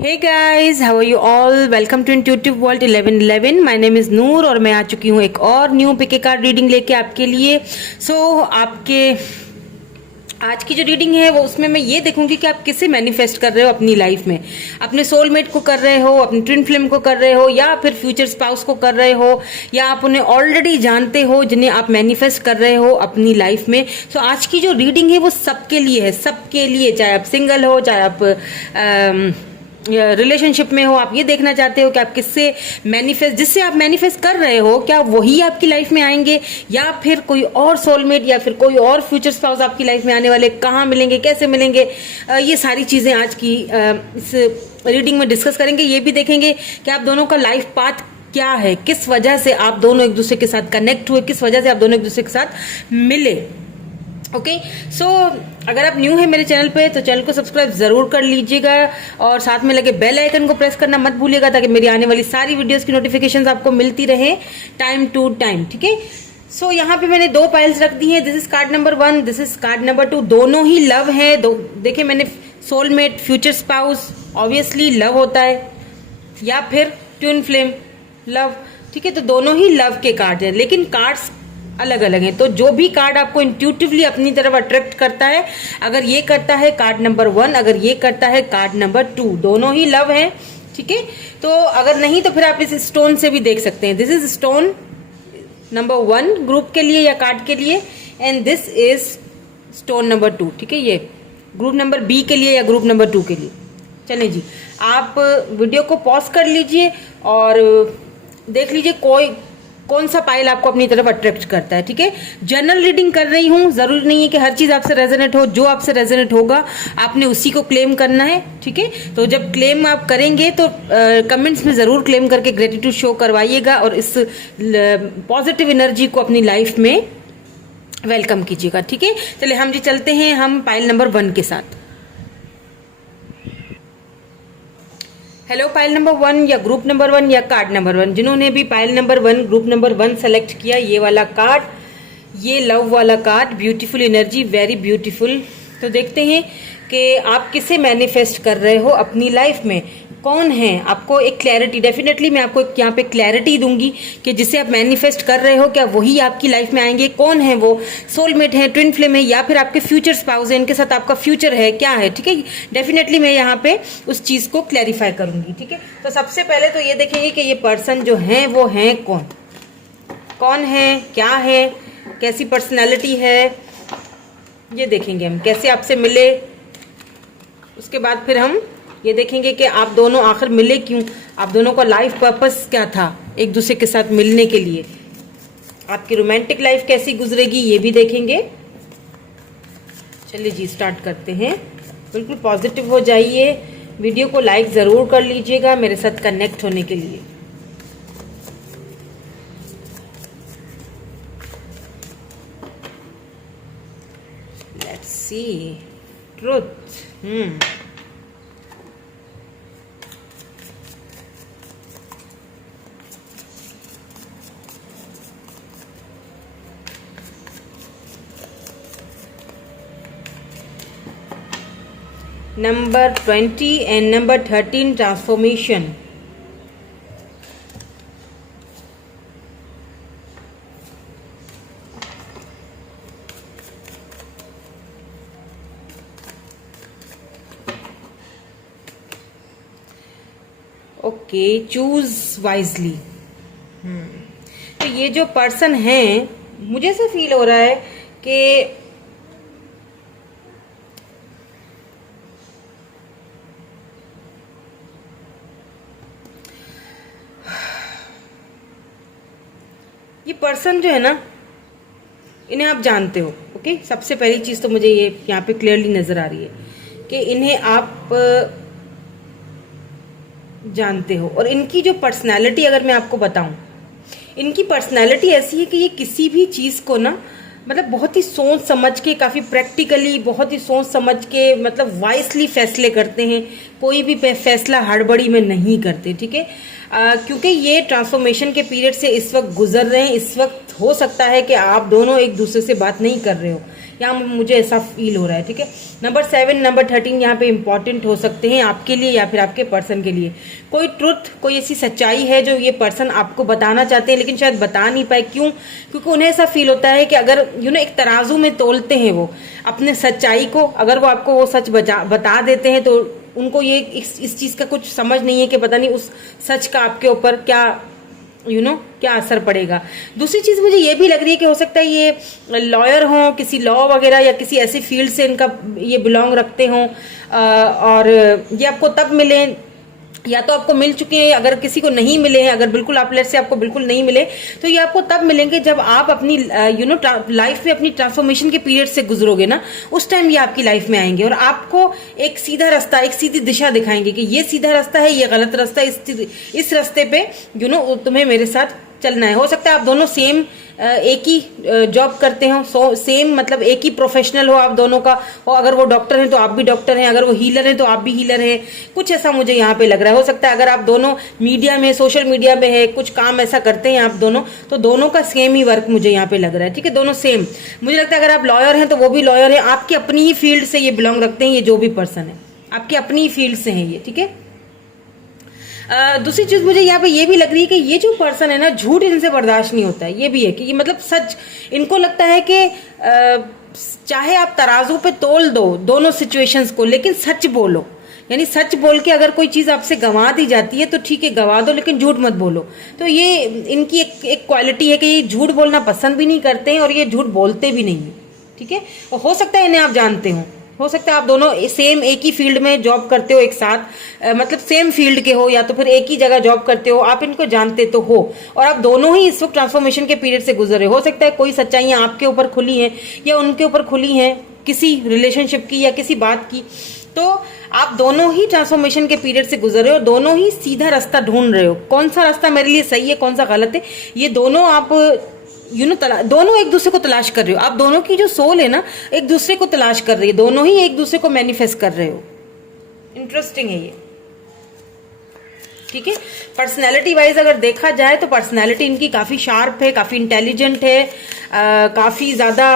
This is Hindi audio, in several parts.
Hey guys, how are you all? Welcome to intuitive world 1111। My name is Noor और मैं आ चुकी हूँ एक और न्यू पिके कार्ड रीडिंग लेके आपके लिए। आपके आज की जो रीडिंग है वो उसमें मैं ये देखूंगी कि आप किसे मैनिफेस्ट कर रहे हो अपनी लाइफ में। अपने सोलमेट को कर रहे हो, अपनी ट्विन फ्लेम को कर रहे हो, या फिर फ्यूचर स्पाउस को कर रहे हो, या आप उन्हें ऑलरेडी जानते हो जिन्हें आप मैनिफेस्ट कर रहे हो अपनी लाइफ में। आज की जो रीडिंग है वो सबके लिए है, सबके लिए, चाहे आप सिंगल हो, चाहे आप रिलेशनशिप में हो। आप ये देखना चाहते हो कि आप किससे मैनिफेस्ट, जिससे आप मैनिफेस्ट कर रहे हो, क्या वही आपकी लाइफ में आएंगे, या फिर कोई और सोलमेट, या फिर कोई और फ्यूचर स्पाउस आपकी लाइफ में आने वाले, कहाँ मिलेंगे, कैसे मिलेंगे। ये सारी चीजें आज की इस रीडिंग में डिस्कस करेंगे। ये भी देखेंगे कि आप दोनों का लाइफ पाथ क्या है, किस वजह से आप दोनों एक दूसरे के साथ कनेक्ट हुए, किस वजह से आप दोनों एक दूसरे के साथ मिले। ओके, अगर आप न्यू है मेरे चैनल पे तो चैनल को सब्सक्राइब जरूर कर लीजिएगा और साथ में लगे बेल आइकन को प्रेस करना मत भूलिएगा, ताकि मेरी आने वाली सारी वीडियोस की नोटिफिकेशंस आपको मिलती रहे टाइम टू टाइम। ठीक है, यहाँ पे मैंने दो पाइल्स रख दी है। This is called number 1, this is called number 2। दोनों ही लव है। देखिए, मैंने soulmate, future spouse, obviously love होता है, या फिर ट्विन फ्लेम लव। ठीक है, तो दोनों ही लव के कार्ड है, लेकिन कार्ड्स अलग अलग हैं। तो जो भी कार्ड आपको इंट्यूटिवली अपनी तरफ अट्रैक्ट करता है, अगर ये करता है कार्ड नंबर 1, अगर ये करता है कार्ड नंबर 2, दोनों ही लव है। ठीक है, तो अगर नहीं तो फिर आप इस स्टोन से भी देख सकते हैं। This is stone number 1 group के लिए या कार्ड के लिए, and this is stone number 2। ठीक है, ये ग्रुप नंबर बी के लिए या ग्रुप नंबर 2 के लिए। चलिए जी, आप वीडियो को पॉज कर लीजिए और देख लीजिए कौन सा पाइल आपको अपनी तरफ अट्रैक्ट करता है। ठीक है, जनरल रीडिंग कर रही हूँ, जरूरी नहीं है कि हर चीज आपसे रेजोनेट हो। जो आपसे रेजोनेट होगा आपने उसी को क्लेम करना है। ठीक है, तो जब क्लेम आप करेंगे तो कमेंट्स में जरूर क्लेम करके ग्रेटिट्यूड शो करवाइएगा और इस पॉजिटिव एनर्जी को अपनी लाइफ में वेलकम कीजिएगा। ठीक है, चलिए हम जी चलते हैं हम पाइल नंबर 1 के साथ। हेलो पाइल नंबर 1 या ग्रुप नंबर 1 या कार्ड नंबर 1, जिन्होंने भी pile number 1 group number 1 select किया, ये वाला कार्ड, ये लव वाला card, beautiful energy, very beautiful. तो देखते हैं कि आप किसे मैनिफेस्ट कर रहे हो अपनी लाइफ में, कौन है। आपको एक क्लैरिटी, डेफिनेटली मैं आपको यहाँ पे क्लैरिटी दूंगी कि जिसे आप मैनिफेस्ट कर रहे हो क्या वही आपकी लाइफ में आएंगे, कौन है वो, सोलमेट है, ट्विन फ्लेम है, या फिर आपके फ्यूचर स्पाउस है, इनके साथ आपका फ्यूचर है, क्या है। ठीक है, डेफिनेटली मैं यहाँ पे उस चीज को क्लैरिफाई करूंगी। ठीक है, तो सबसे पहले तो ये देखेंगे कि ये पर्सन जो है वो है कौन, कौन है, क्या है, कैसी पर्सनैलिटी है, ये देखेंगे हम, कैसे आपसे मिले। उसके बाद फिर हम ये देखेंगे कि आप दोनों आखिर मिले क्यों, आप दोनों का लाइफ पर्पस क्या था एक दूसरे के साथ मिलने के लिए, आपकी रोमांटिक लाइफ कैसी गुजरेगी, ये भी देखेंगे। चलिए जी, स्टार्ट करते हैं। बिल्कुल पॉजिटिव हो जाइए, वीडियो को लाइक जरूर कर लीजिएगा मेरे साथ कनेक्ट होने के लिए। Let's see truth. Number 20 and number 13, transformation. Okay, choose wisely. तो ये जो पर्सन है, मुझे ऐसा फील हो रहा है कि ये पर्सन जो है ना, इन्हें आप जानते हो। ओके, सबसे पहली चीज तो मुझे ये यहाँ पे क्लियरली नजर आ रही है कि इन्हें आप जानते हो। और इनकी जो पर्सनालिटी अगर मैं आपको बताऊं, इनकी पर्सनालिटी ऐसी है कि ये किसी भी चीज को ना, मतलब बहुत ही सोच समझ के, काफी प्रैक्टिकली, बहुत ही सोच समझ के, मतलब वाइसली फैसले करते हैं। कोई भी फैसला हड़बड़ी में नहीं करते। ठीक है, क्योंकि ये ट्रांसफॉर्मेशन के पीरियड से इस वक्त गुजर रहे हैं। इस वक्त हो सकता है कि आप दोनों एक दूसरे से बात नहीं कर रहे हो, यहाँ मुझे ऐसा फील हो रहा है, ठीक है। नंबर 7, नंबर 13 यहाँ पे इंपॉर्टेंट हो सकते हैं आपके लिए या फिर आपके पर्सन के लिए। कोई ट्रुथ, कोई ऐसी सच्चाई है जो ये पर्सन आपको बताना चाहते हैं लेकिन शायद बता नहीं पाए। क्यों? क्योंकि उन्हें ऐसा फील होता है कि अगर एक तराजू में तोलते हैं वो अपने सच्चाई को, अगर वो आपको वो सच बता देते हैं तो उनको ये इस चीज का कुछ समझ नहीं है कि पता नहीं उस सच का आपके ऊपर क्या क्या असर पड़ेगा। दूसरी चीज मुझे ये भी लग रही है कि हो सकता है ये लॉयर हों, किसी लॉ वगैरह या किसी ऐसी फील्ड से इनका ये बिलोंग रखते हों, और ये आपको तब मिले या तो आपको मिल चुके हैं। अगर किसी को नहीं मिले हैं, अगर बिल्कुल आप लेट से आपको बिल्कुल नहीं मिले तो ये आपको तब मिलेंगे जब आप अपनी लाइफ में अपनी ट्रांसफॉर्मेशन के पीरियड से गुजरोगे ना, उस टाइम ये आपकी लाइफ में आएंगे और आपको एक सीधा रास्ता, एक सीधी दिशा दिखाएंगे कि ये सीधा रास्ता है, ये गलत रास्ता है, इस रास्ते पे तुम्हें मेरे साथ चलना है। हो सकता है आप दोनों सेम एक ही जॉब करते हो, सेम मतलब एक ही प्रोफेशनल हो आप दोनों का, और अगर वो डॉक्टर हैं तो आप भी डॉक्टर हैं, अगर वो हीलर हैं तो आप भी हीलर हैं, कुछ ऐसा मुझे यहाँ पे लग रहा है। हो सकता है अगर आप दोनों मीडिया में, सोशल मीडिया में है, कुछ काम ऐसा करते हैं आप दोनों, तो दोनों का सेम ही वर्क मुझे यहाँ पे लग रहा है, ठीक है। दोनों सेम मुझे लगता है। अगर आप लॉयर हैं तो वो भी लॉयर है, आपकी अपनी ही फील्ड से ये बिलोंग रखते हैं, ये जो भी पर्सन है आपकी अपनी ही फील्ड से है ये, ठीक है। दूसरी चीज मुझे यहाँ पे ये भी लग रही है कि ये जो पर्सन है ना, झूठ इनसे बर्दाश्त नहीं होता है। ये भी है कि ये मतलब सच, इनको लगता है कि चाहे आप तराजू पे तोल दो दोनों सिचुएशंस को, लेकिन सच बोलो। यानी सच बोल के अगर कोई चीज आपसे गंवा दी जाती है तो ठीक है, गंवा दो, लेकिन झूठ मत बोलो। तो ये इनकी एक क्वालिटी है कि ये झूठ बोलना पसंद भी नहीं करते हैं और ये झूठ बोलते भी नहीं है, ठीक है। और हो सकता है इन्हें आप जानते हो सकता है आप दोनों सेम एक ही फील्ड में जॉब करते हो एक साथ, मतलब सेम फील्ड के हो या तो फिर एक ही जगह जॉब करते हो, आप इनको जानते तो हो और आप दोनों ही इस वक्त ट्रांसफॉर्मेशन के पीरियड से गुजरे। हो सकता है कोई सच्चाइयां आपके ऊपर खुली हैं या उनके ऊपर खुली हैं, किसी रिलेशनशिप की या किसी बात की, तो आप दोनों ही ट्रांसफॉर्मेशन के पीरियड से गुजर रहे हो, दोनों ही सीधा रास्ता ढूंढ रहे हो। कौन सा रास्ता मेरे लिए सही है, कौन सा गलत है, ये दोनों आप दोनों एक दूसरे को तलाश कर रहे हो। आप दोनों की जो सोल है ना, एक दूसरे को तलाश कर रही है, दोनों ही एक दूसरे को मैनिफेस्ट कर रहे हो। इंटरेस्टिंग है ये, ठीक है। पर्सनैलिटी वाइज अगर देखा जाए तो पर्सनैलिटी इनकी काफी शार्प है, काफी इंटेलिजेंट है, काफी ज्यादा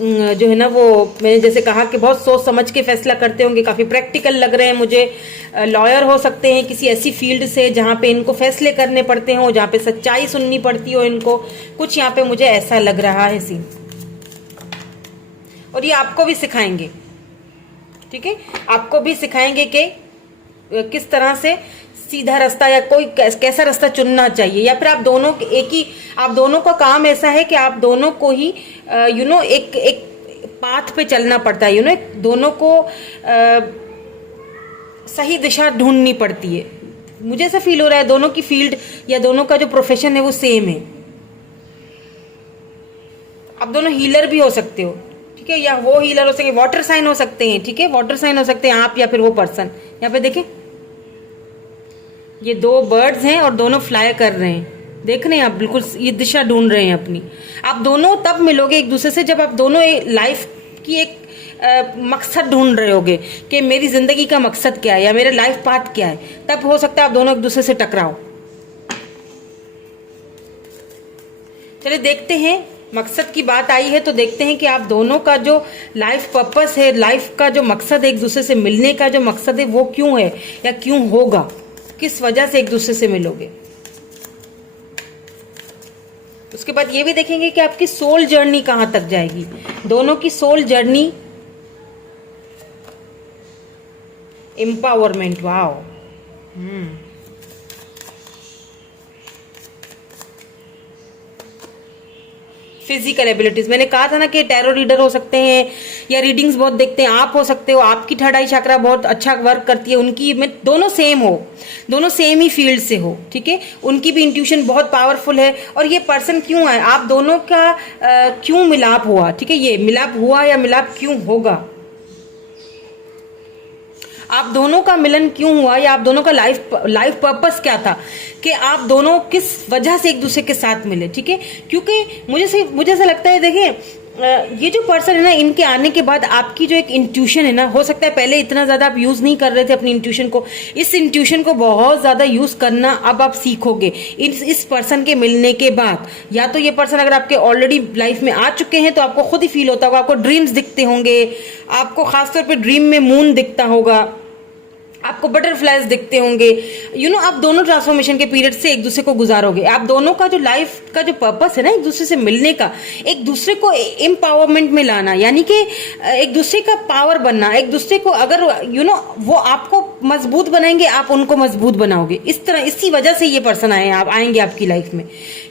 जो है ना, वो मैंने जैसे कहा कि बहुत सोच समझ के फैसला करते होंगे, काफी प्रैक्टिकल लग रहे हैं मुझे। लॉयर हो सकते हैं किसी ऐसी फील्ड से जहां पे इनको फैसले करने पड़ते हो, जहां पे सच्चाई सुननी पड़ती हो इनको, कुछ यहाँ पे मुझे ऐसा लग रहा है सीन। और ये आपको भी सिखाएंगे, ठीक है, आपको भी सिखाएंगे कि किस तरह से सीधा रास्ता या कोई कैसा रास्ता चुनना चाहिए, या फिर आप दोनों एक ही, आप दोनों का काम ऐसा है कि आप दोनों को ही एक पाथ पे चलना पड़ता है, दोनों को सही दिशा ढूंढनी पड़ती है। मुझे ऐसा फील हो रहा है दोनों की फील्ड या दोनों का जो प्रोफेशन है वो सेम है। आप दोनों हीलर भी हो सकते हो, ठीक है, या वो हीलर हो सकते, वाटर साइन हो सकते हैं, ठीक है, वाटर साइन हो सकते हैं आप या फिर वो पर्सन। यहाँ पे देखें, ये दो बर्ड्स हैं और दोनों फ्लाई कर रहे हैं, देख रहे हैं आप, बिल्कुल ये दिशा ढूंढ रहे हैं अपनी। आप दोनों तब मिलोगे एक दूसरे से जब आप दोनों लाइफ की एक मकसद ढूंढ रहे होगे कि मेरी जिंदगी का मकसद क्या है या मेरा लाइफ पाथ क्या है, तब हो सकता है आप दोनों एक दूसरे से टकराओ। चलिए देखते हैं, मकसद की बात आई है तो देखते हैं कि आप दोनों का जो लाइफ पर्पस है, लाइफ का जो मकसद है, एक दूसरे से मिलने का जो मकसद है वो क्यों है या क्यों होगा, किस वजह से एक दूसरे से मिलोगे। उसके बाद ये भी देखेंगे कि आपकी सोल जर्नी कहां तक जाएगी, दोनों की soul journey. Empowerment, wow, physical abilities, मैंने कहा था ना कि टैरो रीडर हो सकते हैं या रीडिंग्स बहुत देखते हैं, आप हो सकते हो, आपकी थर्ड आई चक्रा बहुत अच्छा वर्क करती है, उनकी में दोनों सेम हो, दोनों सेम ही फील्ड से हो, ठीक है, उनकी भी इंट्यूशन बहुत पावरफुल है। और ये पर्सन क्यों है, आप दोनों का क्यों मिलाप हुआ, ठीक है, ये मिलाप हुआ या मिलाप क्यों होगा, आप दोनों का मिलन क्यों हुआ या आप दोनों का लाइफ पर्पस क्या था कि आप दोनों किस वजह से एक दूसरे के साथ मिले, ठीक है। क्योंकि मुझे ऐसा लगता है, देखिए ये जो पर्सन है ना, इनके आने के बाद आपकी जो एक इंट्यूशन है ना, हो सकता है पहले इतना ज्यादा आप यूज नहीं कर रहे थे अपनी इंट्यूशन को, इस इंट्यूशन को बहुत ज्यादा यूज करना अब आप सीखोगे इस पर्सन के मिलने के बाद। या तो ये पर्सन अगर आपके ऑलरेडी लाइफ में आ चुके हैं तो आपको खुद ही फील होता होगा, आपको ड्रीम्स दिखते होंगे, आपको खासतौर पर ड्रीम में मून दिखता होगा, आपको बटरफ्लाइज दिखते होंगे। आप दोनों ट्रांसफॉर्मेशन के पीरियड से एक दूसरे को गुजारोगे। आप दोनों का जो लाइफ का जो पर्पस है ना, एक दूसरे से मिलने का, एक दूसरे को एम्पावरमेंट में लाना, यानी कि एक दूसरे का पावर बनना, एक दूसरे को अगर वो आपको मजबूत बनाएंगे, आप उनको मजबूत बनाओगे। इस तरह इसी वजह से ये पर्सन आएंगे आपकी लाइफ में,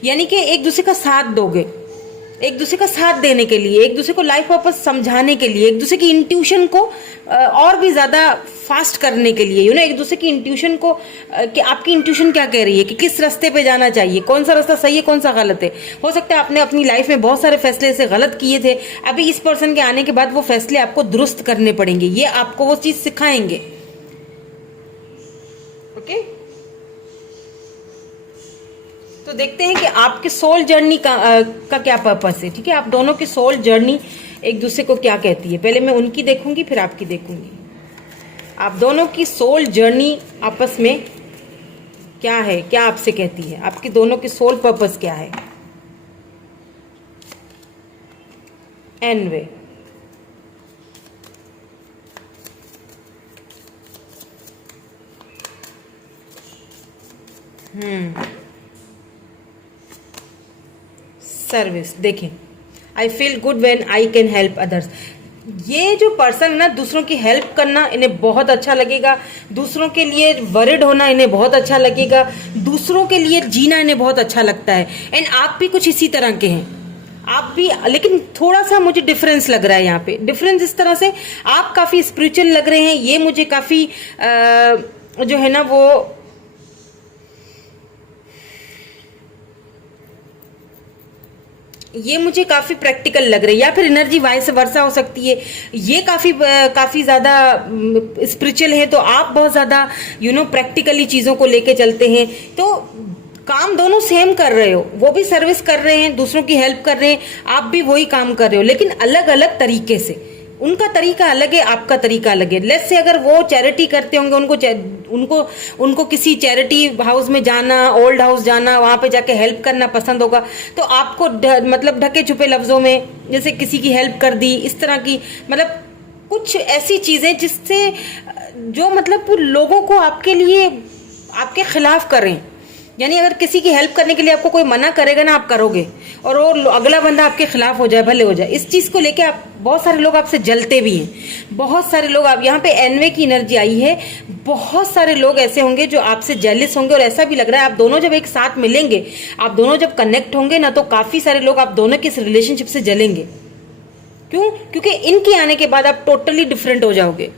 यानी कि एक दूसरे का साथ दोगे, एक दूसरे का साथ देने के लिए, एक दूसरे को लाइफ पर्पस समझाने के लिए, एक दूसरे की इंट्यूशन को और भी ज्यादा फास्ट करने के लिए, एक दूसरे की इंट्यूशन को कि आपकी इंट्यूशन क्या कह रही है, कि किस रास्ते पे जाना चाहिए, कौन सा रास्ता सही है, कौन सा गलत है। हो सकता है आपने अपनी लाइफ में बहुत सारे फैसले ऐसे गलत किए थे, अभी इस पर्सन के आने के बाद वो फैसले आपको दुरुस्त करने पड़ेंगे, ये आपको वो चीज सिखाएंगे। ओके, तो देखते हैं कि आपके सोल जर्नी का क्या पर्पस है। ठीक है, आप दोनों की सोल जर्नी एक दूसरे को क्या कहती है। पहले मैं उनकी देखूंगी, फिर आपकी देखूंगी। आप दोनों की सोल जर्नी आपस में क्या है, क्या आपसे कहती है, आपकी दोनों की सोल पर्पस क्या है। Anyway, service. देखें, I feel good when I can help others. ये जो पर्सन है ना, दूसरों की हेल्प करना इन्हें बहुत अच्छा लगेगा, दूसरों के लिए वरिड होना इन्हें बहुत अच्छा लगेगा, दूसरों के लिए जीना इन्हें बहुत अच्छा लगता है। एंड आप भी कुछ इसी तरह के हैं, आप भी, लेकिन थोड़ा सा मुझे डिफरेंस लग रहा है यहाँ पे। डिफरेंस इस तरह से, आप काफी स्पिरिचुअल लग रहे हैं, ये मुझे काफी जो है ना वो ये मुझे काफी प्रैक्टिकल लग रही है, या फिर एनर्जी वाइस वर्सा हो सकती है। ये काफी ज्यादा स्पिरिचुअल है, तो आप बहुत ज्यादा प्रैक्टिकली चीजों को लेके चलते हैं। तो काम दोनों सेम कर रहे हो, वो भी सर्विस कर रहे हैं, दूसरों की हेल्प कर रहे हैं, आप भी वही काम कर रहे हो, लेकिन अलग अलग तरीके से। उनका तरीका अलग है, आपका तरीका अलग है। लेट्स से अगर वो चैरिटी करते होंगे, उनको किसी चैरिटी हाउस में जाना, ओल्ड हाउस जाना, वहां पे जाके हेल्प करना पसंद होगा, तो आपको मतलब ढके छुपे लफ्जों में जैसे किसी की हेल्प कर दी, इस तरह की, मतलब कुछ ऐसी चीजें जिससे जो मतलब लोगों को आपके लिए आपके खिलाफ करें। यानी अगर किसी की हेल्प करने के लिए आपको कोई मना करेगा ना, आप करोगे, और वो अगला बंदा आपके खिलाफ हो जाए, भले हो जाए। इस चीज को लेके आप, बहुत सारे लोग आपसे जलते भी हैं, बहुत सारे लोग, आप यहाँ पे एनवे की एनर्जी आई है, बहुत सारे लोग ऐसे होंगे जो आपसे जेलिस होंगे। और ऐसा भी लग रहा है आप दोनों जब एक साथ मिलेंगे, आप दोनों जब कनेक्ट होंगे ना, तो काफी सारे लोग आप दोनों के इस रिलेशनशिप से जलेंगे। क्यों? क्योंकि इनके आने के बाद आप टोटली डिफरेंट हो जाओगे,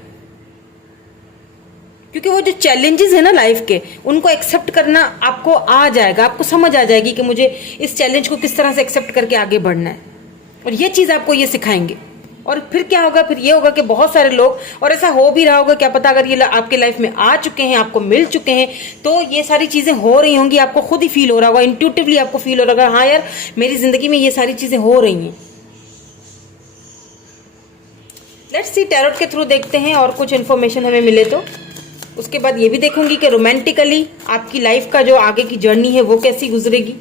क्योंकि वो जो चैलेंजेस है ना लाइफ के, उनको एक्सेप्ट करना आपको आ जाएगा, आपको समझ आ जाएगी कि मुझे इस चैलेंज को किस तरह से एक्सेप्ट करके आगे बढ़ना है। और ये चीज आपको ये सिखाएंगे। और फिर क्या होगा, फिर ये होगा कि बहुत सारे लोग, और ऐसा हो भी रहा होगा, क्या पता अगर ये आपके लाइफ में आ चुके हैं, आपको मिल चुके हैं, तो ये सारी चीजें हो रही होंगी, आपको खुद ही फील हो रहा होगा, इंट्यूटिवली आपको फील हो रहा होगा, हाँ यार मेरी जिंदगी में ये सारी चीजें हो रही हैं। लेट्स सी, टैरोट के थ्रू देखते हैं और कुछ इन्फॉर्मेशन हमें मिले तो। उसके बाद ये भी देखूंगी कि रोमांटिकली आपकी लाइफ का जो आगे की जर्नी है वो कैसी गुजरेगी।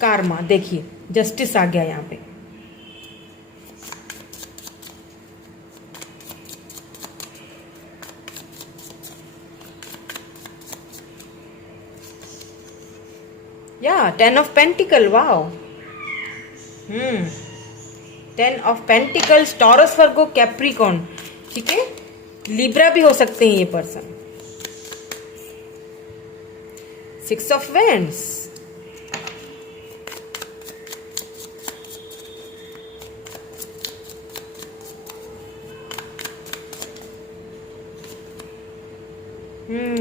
कार्मा, देखिए जस्टिस आ गया यहाँ पे। या 10 of pentacle, wow. 10 of pentacles, taurus, Virgo, Capricorn, ठीक है, लिब्रा भी हो सकते हैं ये पर्सन। 6 ऑफ वेंड्स,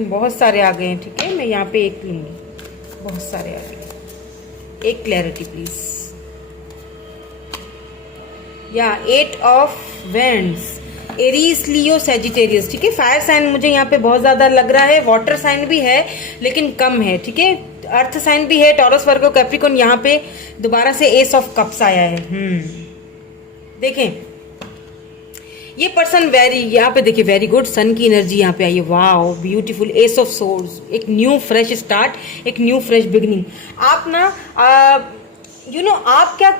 बहुत सारे आ गए हैं, ठीक है, मैं यहाँ पे एक लूंगी, बहुत सारे आ गए। एक क्लैरिटी प्लीज। या 8 of vends, Aries, Leo, Sagittarius, ठीक है। फायर साइन मुझे यहाँ पे बहुत ज्यादा लग रहा है, वाटर साइन भी है लेकिन कम है, ठीक है। अर्थ साइन भी है, टॉरस, वर्गो, कैप्रिकॉर्न। यहाँ पे दोबारा से एस ऑफ कप्स आया है। देखें ये पर्सन वेरी, यहाँ पे देखिए वेरी गुड, सन की एनर्जी यहाँ पे आई है। Wow beautiful, S of swords, एक न्यू फ्रेश स्टार्ट, एक न्यू फ्रेश बिगनिंग। आप ना आप क्या,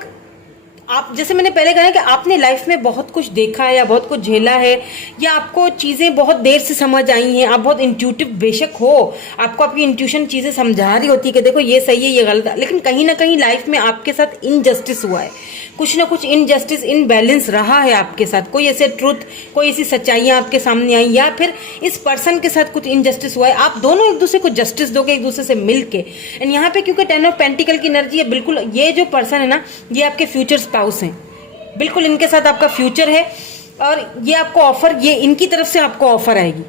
आप जैसे मैंने पहले कहा है कि आपने लाइफ में बहुत कुछ देखा है या बहुत कुछ झेला है, या आपको चीज़ें बहुत देर से समझ आई हैं। आप बहुत इंट्यूटिव बेशक हो, आपको आपकी इंट्यूशन चीज़ें समझा रही होती है कि देखो ये सही है ये गलत है, लेकिन कहीं ना कहीं लाइफ में आपके साथ इनजस्टिस हुआ है, कुछ ना कुछ इनजस्टिस, इनबैलेंस रहा है आपके साथ। कोई ऐसे ट्रुथ, कोई ऐसी सच्चाइयाँ आपके सामने आई, या फिर इस पर्सन के साथ कुछ इनजस्टिस हुआ है। आप दोनों एक दूसरे को जस्टिस दोगे एक दूसरे से मिलके। एंड यहाँ पे क्योंकि 10 ऑफ पेंटिकल की एनर्जी है, बिल्कुल ये जो पर्सन है ना, ये आपके फ्यूचर स्पाउस हैं, बिल्कुल इनके साथ आपका फ्यूचर है। और ये आपको ऑफर, ये इनकी तरफ से आपको ऑफर आएगी,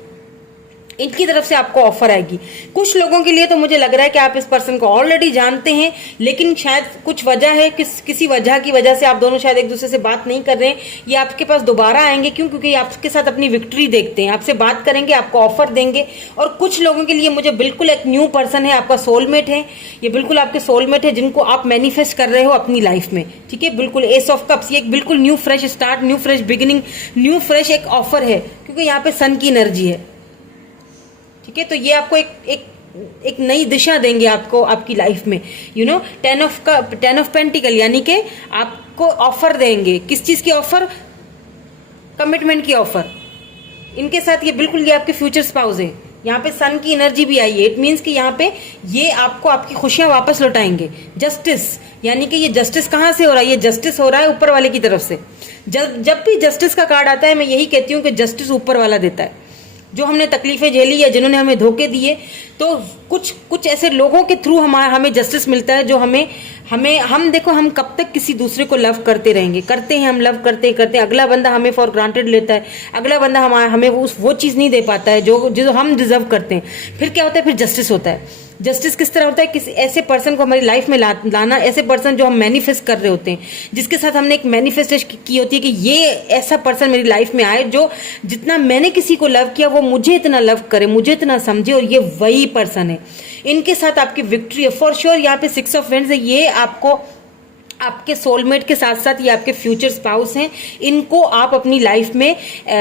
इनकी तरफ से आपको ऑफर आएगी। कुछ लोगों के लिए तो मुझे लग रहा है कि आप इस पर्सन को ऑलरेडी जानते हैं, लेकिन शायद कुछ वजह है, किसी वजह की वजह से आप दोनों शायद एक दूसरे से बात नहीं कर रहे हैं। ये आपके पास दोबारा आएंगे, क्यों? क्योंकि आपके साथ अपनी विक्ट्री देखते हैं, आपसे बात करेंगे, आपको ऑफर देंगे। और कुछ लोगों के लिए मुझे बिल्कुल एक न्यू पर्सन है, आपका सोलमेट है, ये बिल्कुल आपके सोलमेट है, जिनको आप मैनिफेस्ट कर रहे हो अपनी लाइफ में। ठीक है, बिल्कुल एस ऑफ कप्स, ये एक बिल्कुल new fresh start, new fresh beginning, new fresh एक ऑफर है, क्योंकि यहाँ पे सन की एनर्जी है। ठीक है, तो ये आपको एक नई दिशा देंगे आपको आपकी लाइफ में। 10 ऑफ पेंटिकल, यानी कि आपको ऑफर देंगे। किस चीज की ऑफर? कमिटमेंट की ऑफर। इनके साथ ये बिल्कुल, ये आपके फ्यूचर स्पाउस है। यहाँ पे सन की एनर्जी भी आई है। इट मीन्स कि यहाँ पे ये आपको आपकी खुशियां वापस लौटाएंगे। जस्टिस, यानी कि ये जस्टिस कहाँ से हो रहा है? ये जस्टिस हो रहा है ऊपर वाले की तरफ से। जब भी जस्टिस का कार्ड आता है, मैं यही कहती हूँ कि जस्टिस ऊपर वाला देता है। जो हमने तकलीफें झेली या जिन्होंने हमें धोखे दिए, तो कुछ ऐसे लोगों के थ्रू हमें जस्टिस मिलता है, जो हम देखो, हम कब तक किसी दूसरे को लव करते रहेंगे? करते हैं, हम लव करते हैं। अगला बंदा हमें फॉर ग्रांटेड लेता है, अगला बंदा हमें वो चीज़ नहीं दे पाता है जो हम डिजर्व करते हैं। फिर क्या होता है? फिर जस्टिस होता है। जस्टिस किस तरह होता है? किसी ऐसे पर्सन को हमारी लाइफ में लाना, ऐसे पर्सन जो हम मैनिफेस्ट कर रहे होते हैं, जिसके साथ हमने एक मैनिफेस्टेशन की होती है कि ये ऐसा पर्सन मेरी लाइफ में आए, जो जितना मैंने किसी को लव किया वो मुझे इतना लव करे, मुझे इतना समझे, और ये वही पर्सन है। इनके साथ आपकी विक्ट्री है फॉर श्योर। यहाँ पे 6 ऑफ वेंड्स है, ये आपको आपके सोलमेट के साथ साथ ये आपके फ्यूचर स्पाउस हैं। इनको आप अपनी लाइफ में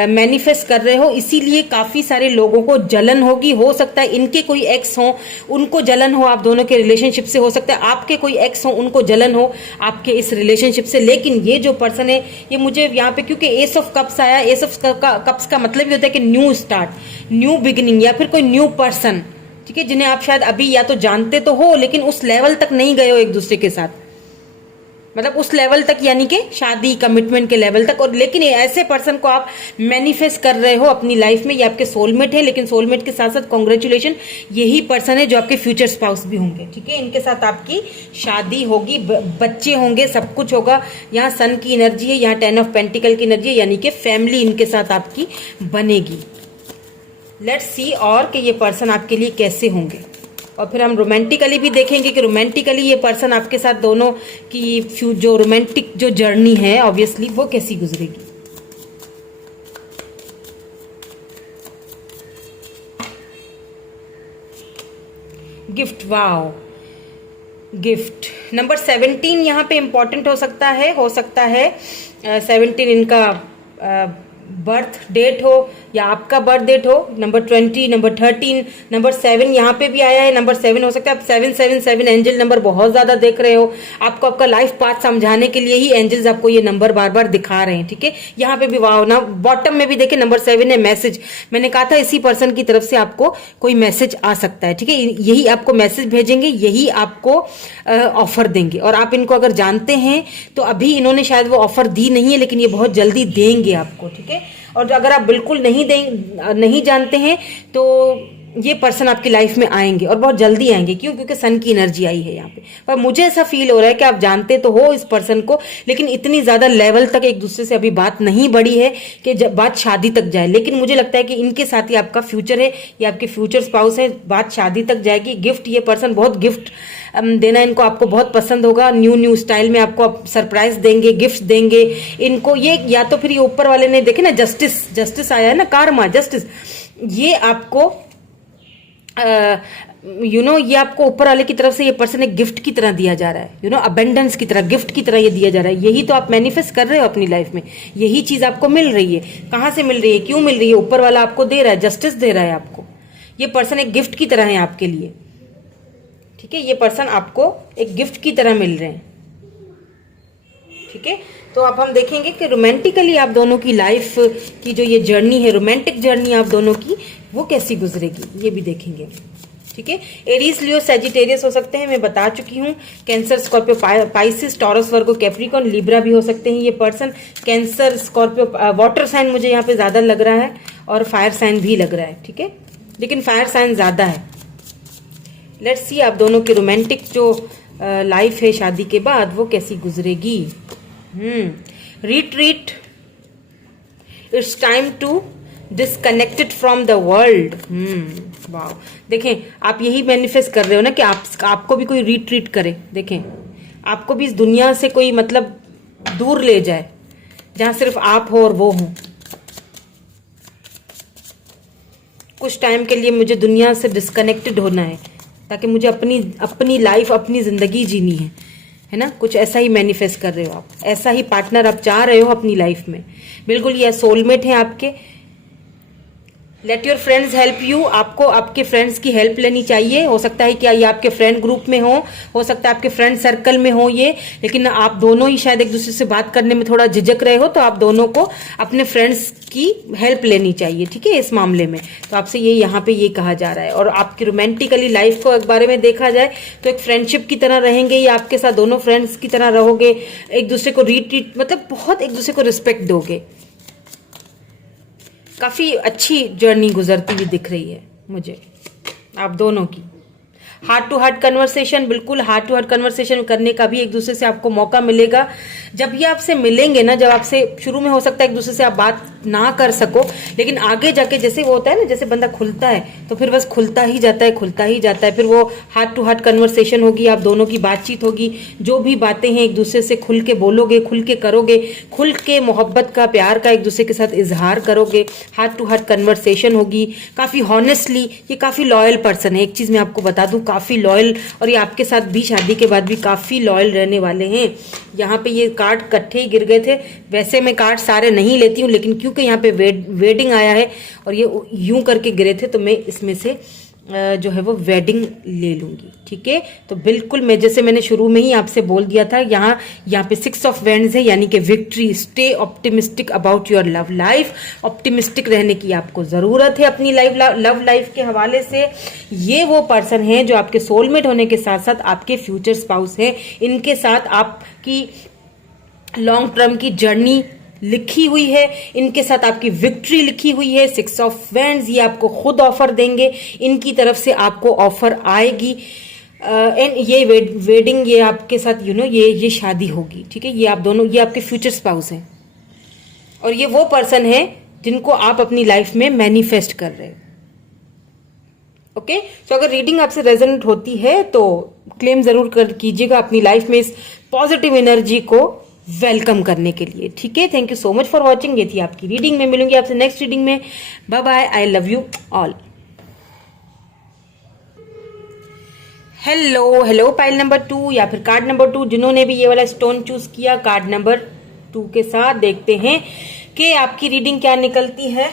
मैनिफेस्ट कर रहे हो, इसीलिए काफी सारे लोगों को जलन होगी। हो सकता है इनके कोई एक्स हो, उनको जलन हो आप दोनों के रिलेशनशिप से। हो सकता है आपके कोई एक्स हो, उनको जलन हो आपके इस रिलेशनशिप से। लेकिन ये जो पर्सन है, ये मुझे यहाँ पे, क्योंकि एस ऑफ कप्स आया, एस ऑफ कप्स का मतलब ये होता है कि न्यू स्टार्ट, न्यू बिगिनिंग, या फिर कोई न्यू पर्सन। ठीक है, जिन्हें आप शायद अभी या तो जानते तो हो, लेकिन उस लेवल तक नहीं गए हो एक दूसरे के साथ, मतलब उस लेवल तक, यानी कि शादी, कमिटमेंट के लेवल तक। और लेकिन ऐसे पर्सन को आप मैनिफेस्ट कर रहे हो अपनी लाइफ में, ये आपके सोलमेट है। लेकिन सोलमेट के साथ साथ कॉन्ग्रेचुलेशन, यही पर्सन है जो आपके फ्यूचर स्पाउस भी होंगे। ठीक है, इनके साथ आपकी शादी होगी, बच्चे होंगे, सब कुछ होगा। यहाँ सन की एनर्जी है, यहाँ 10 ऑफ पेंटिकल की एनर्जी है, यानी कि फैमिली इनके साथ आपकी बनेगी। लेट्स सी और कि ये पर्सन आपके लिए कैसे होंगे। और फिर हम रोमांटिकली भी देखेंगे कि रोमांटिकली ये पर्सन आपके साथ दोनों की जो रोमांटिक जो जर्नी है ऑब्वियसली वो कैसी गुजरेगी। गिफ्ट, वाओ, गिफ्ट नंबर 17 यहाँ पे इंपॉर्टेंट हो सकता है 17 इनका बर्थ डेट हो या आपका बर्थ डेट हो। नंबर 20, नंबर 13, नंबर 7 यहाँ पे भी आया है। नंबर 7 हो सकता है आप 777 एंजल नंबर बहुत ज्यादा देख रहे हो। आपको आपका लाइफ पाथ समझाने के लिए ही एंजल्स आपको ये नंबर बार बार दिखा रहे हैं। ठीक है, यहाँ पे भी वाह ना, बॉटम में भी देखे नंबर 7 है, मैसेज। मैंने कहा था इसी पर्सन की तरफ से आपको कोई मैसेज आ सकता है। ठीक है, यही आपको मैसेज भेजेंगे, यही आपको ऑफर देंगे। और आप इनको अगर जानते हैं तो अभी इन्होंने शायद वो ऑफर दी नहीं है, लेकिन ये बहुत जल्दी देंगे आपको। ठीक है, और अगर आप बिल्कुल नहीं जानते हैं तो ये पर्सन आपकी लाइफ में आएंगे और बहुत जल्दी आएंगे। क्यों? क्योंकि सन की एनर्जी आई है यहाँ पे। पर मुझे ऐसा फील हो रहा है कि आप जानते तो हो इस पर्सन को, लेकिन इतनी ज्यादा लेवल तक एक दूसरे से अभी बात नहीं बढ़ी है कि जब बात शादी तक जाए। लेकिन मुझे लगता है कि इनके साथ ही आपका फ्यूचर है, ये आपके फ्यूचर स्पाउस है, बात शादी तक जाएगी। गिफ्ट, ये पर्सन बहुत गिफ्ट देना इनको आपको बहुत पसंद होगा। न्यू स्टाइल में आपको सरप्राइज देंगे, गिफ्ट देंगे इनको। ये या तो फिर ये ऊपर वाले ने देखे ना, जस्टिस आया है ना, कार्मा, जस्टिस, ये आपको ये आपको ऊपर वाले की तरफ से ये पर्सन एक गिफ्ट की तरह दिया जा रहा है, अबेंडेंस की तरह, गिफ्ट की तरह ये दिया जा रहा है। यही तो आप मैनिफेस्ट कर रहे हो अपनी लाइफ में, यही चीज आपको मिल रही है। कहाँ से मिल रही है, क्यों मिल रही है? ऊपर वाला आपको दे रहा है, जस्टिस दे रहा है आपको। ये पर्सन एक गिफ्ट की तरह है आपके लिए, ठीक है। ये पर्सन आपको एक गिफ्ट की तरह मिल रहे हैं, ठीक है। तो अब हम देखेंगे कि रोमांटिकली आप दोनों की लाइफ की जो ये जर्नी है, रोमांटिक जर्नी आप दोनों की, वो कैसी गुजरेगी, ये भी देखेंगे, ठीक है। एरीज, लियो, सैजिटेरियस हो सकते हैं, मैं बता चुकी हूँ। Cancer, Scorpio, Pisces, Taurus, Virgo, Capricorn, Libra भी हो सकते हैं ये person. Cancer, Scorpio, water sign मुझे यहाँ पे ज्यादा लग रहा है, और फायर साइन भी लग रहा है, ठीक है, लेकिन फायर साइन ज्यादा है। लेट्स सी आप दोनों की रोमांटिक जो लाइफ है शादी के बाद, वो कैसी गुजरेगी। Retreat, it's time to disconnected from the world. वाह, देखें आप यही मैनिफेस्ट कर रहे हो ना कि आपको भी कोई रिट्रीट करे। देखें आपको भी इस दुनिया से कोई मतलब दूर ले जाए, जहां सिर्फ आप हो और वो हो। कुछ टाइम के लिए मुझे दुनिया से डिस्कनेक्टेड होना है, ताकि मुझे अपनी लाइफ, अपनी जिंदगी जीनी है ना। कुछ ऐसा ही मैनिफेस्ट कर रहे हो आप, ऐसा ही पार्टनर आप चाह रहे हो अपनी लाइफ में। बिल्कुल ये सोलमेट है आपके। Let your friends help you, आपको आपके फ्रेंड्स की हेल्प लेनी चाहिए। हो सकता है कि ये आपके फ्रेंड ग्रुप में हो सकता है आपके फ्रेंड सर्कल में हो ये, लेकिन आप दोनों ही शायद एक दूसरे से बात करने में थोड़ा झिझक रहे हो, तो आप दोनों को अपने फ्रेंड्स की हेल्प लेनी चाहिए, ठीक है, इस मामले में। तो आपसे ये यहाँ पे ये कहा जा रहा है। और आपकी रोमांटिकली लाइफ को एक बारे में देखा जाए तो एक फ्रेंडशिप की तरह रहेंगे, या आपके साथ दोनों फ्रेंड्स की तरह रहोगे, एक दूसरे को रिट्रीट, मतलब बहुत एक दूसरे को रिस्पेक्ट दोगे। काफी अच्छी जर्नी गुजरती हुई दिख रही है मुझे आप दोनों की। हार्ट टू हार्ट कन्वर्सेशन, बिल्कुल हार्ट टू हार्ट कन्वर्सेशन करने का भी एक दूसरे से आपको मौका मिलेगा। जब ये आपसे मिलेंगे ना, जब आपसे शुरू में हो सकता है एक दूसरे से आप बात ना कर सको, लेकिन आगे जाके जैसे वो होता है ना, जैसे बंदा खुलता है तो फिर बस खुलता ही जाता है, खुलता ही जाता है। फिर वो हार्ट टू हार्ट कन्वर्सेशन होगी, आप दोनों की बातचीत होगी, जो भी बातें हैं एक दूसरे से खुल के बोलोगे, खुल के करोगे, खुल के मोहब्बत का, प्यार का एक दूसरे के साथ इजहार करोगे। हार्ट टू हार्ट कन्वर्सेशन होगी काफी हॉनेस्टली। ये काफी लॉयल पर्सन है, एक चीज मैं आपको बता दूं, काफी लॉयल, और ये आपके साथ भी शादी के बाद भी काफी लॉयल रहने वाले हैं। यहाँ पे ये कार्ड इकट्ठे ही गिर गए थे, वैसे मैं कार्ड सारे नहीं लेती हूँ, लेकिन क्योंकि यहाँ पे वेडिंग आया है और ये यूं करके गिरे थे, तो मैं इसमें से जो है वो वेडिंग ले लूंगी, ठीक है। तो बिल्कुल मैं, जैसे मैंने शुरू में ही आपसे बोल दिया था, यहाँ पे 6 ऑफ वेंड्स है, यानी कि victory. Stay optimistic about your love life. Optimistic रहने की आपको जरूरत है अपनी लव लाइफ के हवाले से। ये वो पर्सन है जो आपके सोलमेट होने के साथ साथ आपके फ्यूचर स्पाउस है। इनके साथ आपकी लॉन्ग टर्म की जर्नी लिखी हुई है, इनके साथ आपकी विक्ट्री लिखी हुई है। 6 ऑफ वेंड्स, ये आपको खुद ऑफर देंगे, इनकी तरफ से आपको ऑफर आएगी। एंड ये वेडिंग, ये आपके साथ ये शादी होगी, ठीक है। ये आप दोनों, ये आपके फ्यूचर स्पाउस हैं, और ये वो पर्सन है जिनको आप अपनी लाइफ में मैनिफेस्ट कर रहे हो, ओके। तो अगर रीडिंग आपसे रेजोनेट होती है तो क्लेम जरूर कीजिएगा अपनी लाइफ में इस पॉजिटिव एनर्जी को वेलकम करने के लिए, ठीक है। Thank you so much for watching. ये थी आपकी रीडिंग। मैं मिलूंगी आपसे नेक्स्ट रीडिंग में। Bye bye, I love you all. Hello pile number 2 या फिर कार्ड नंबर 2, जिन्होंने भी ये वाला स्टोन चूज किया, कार्ड नंबर 2 के साथ देखते हैं कि आपकी रीडिंग क्या निकलती है।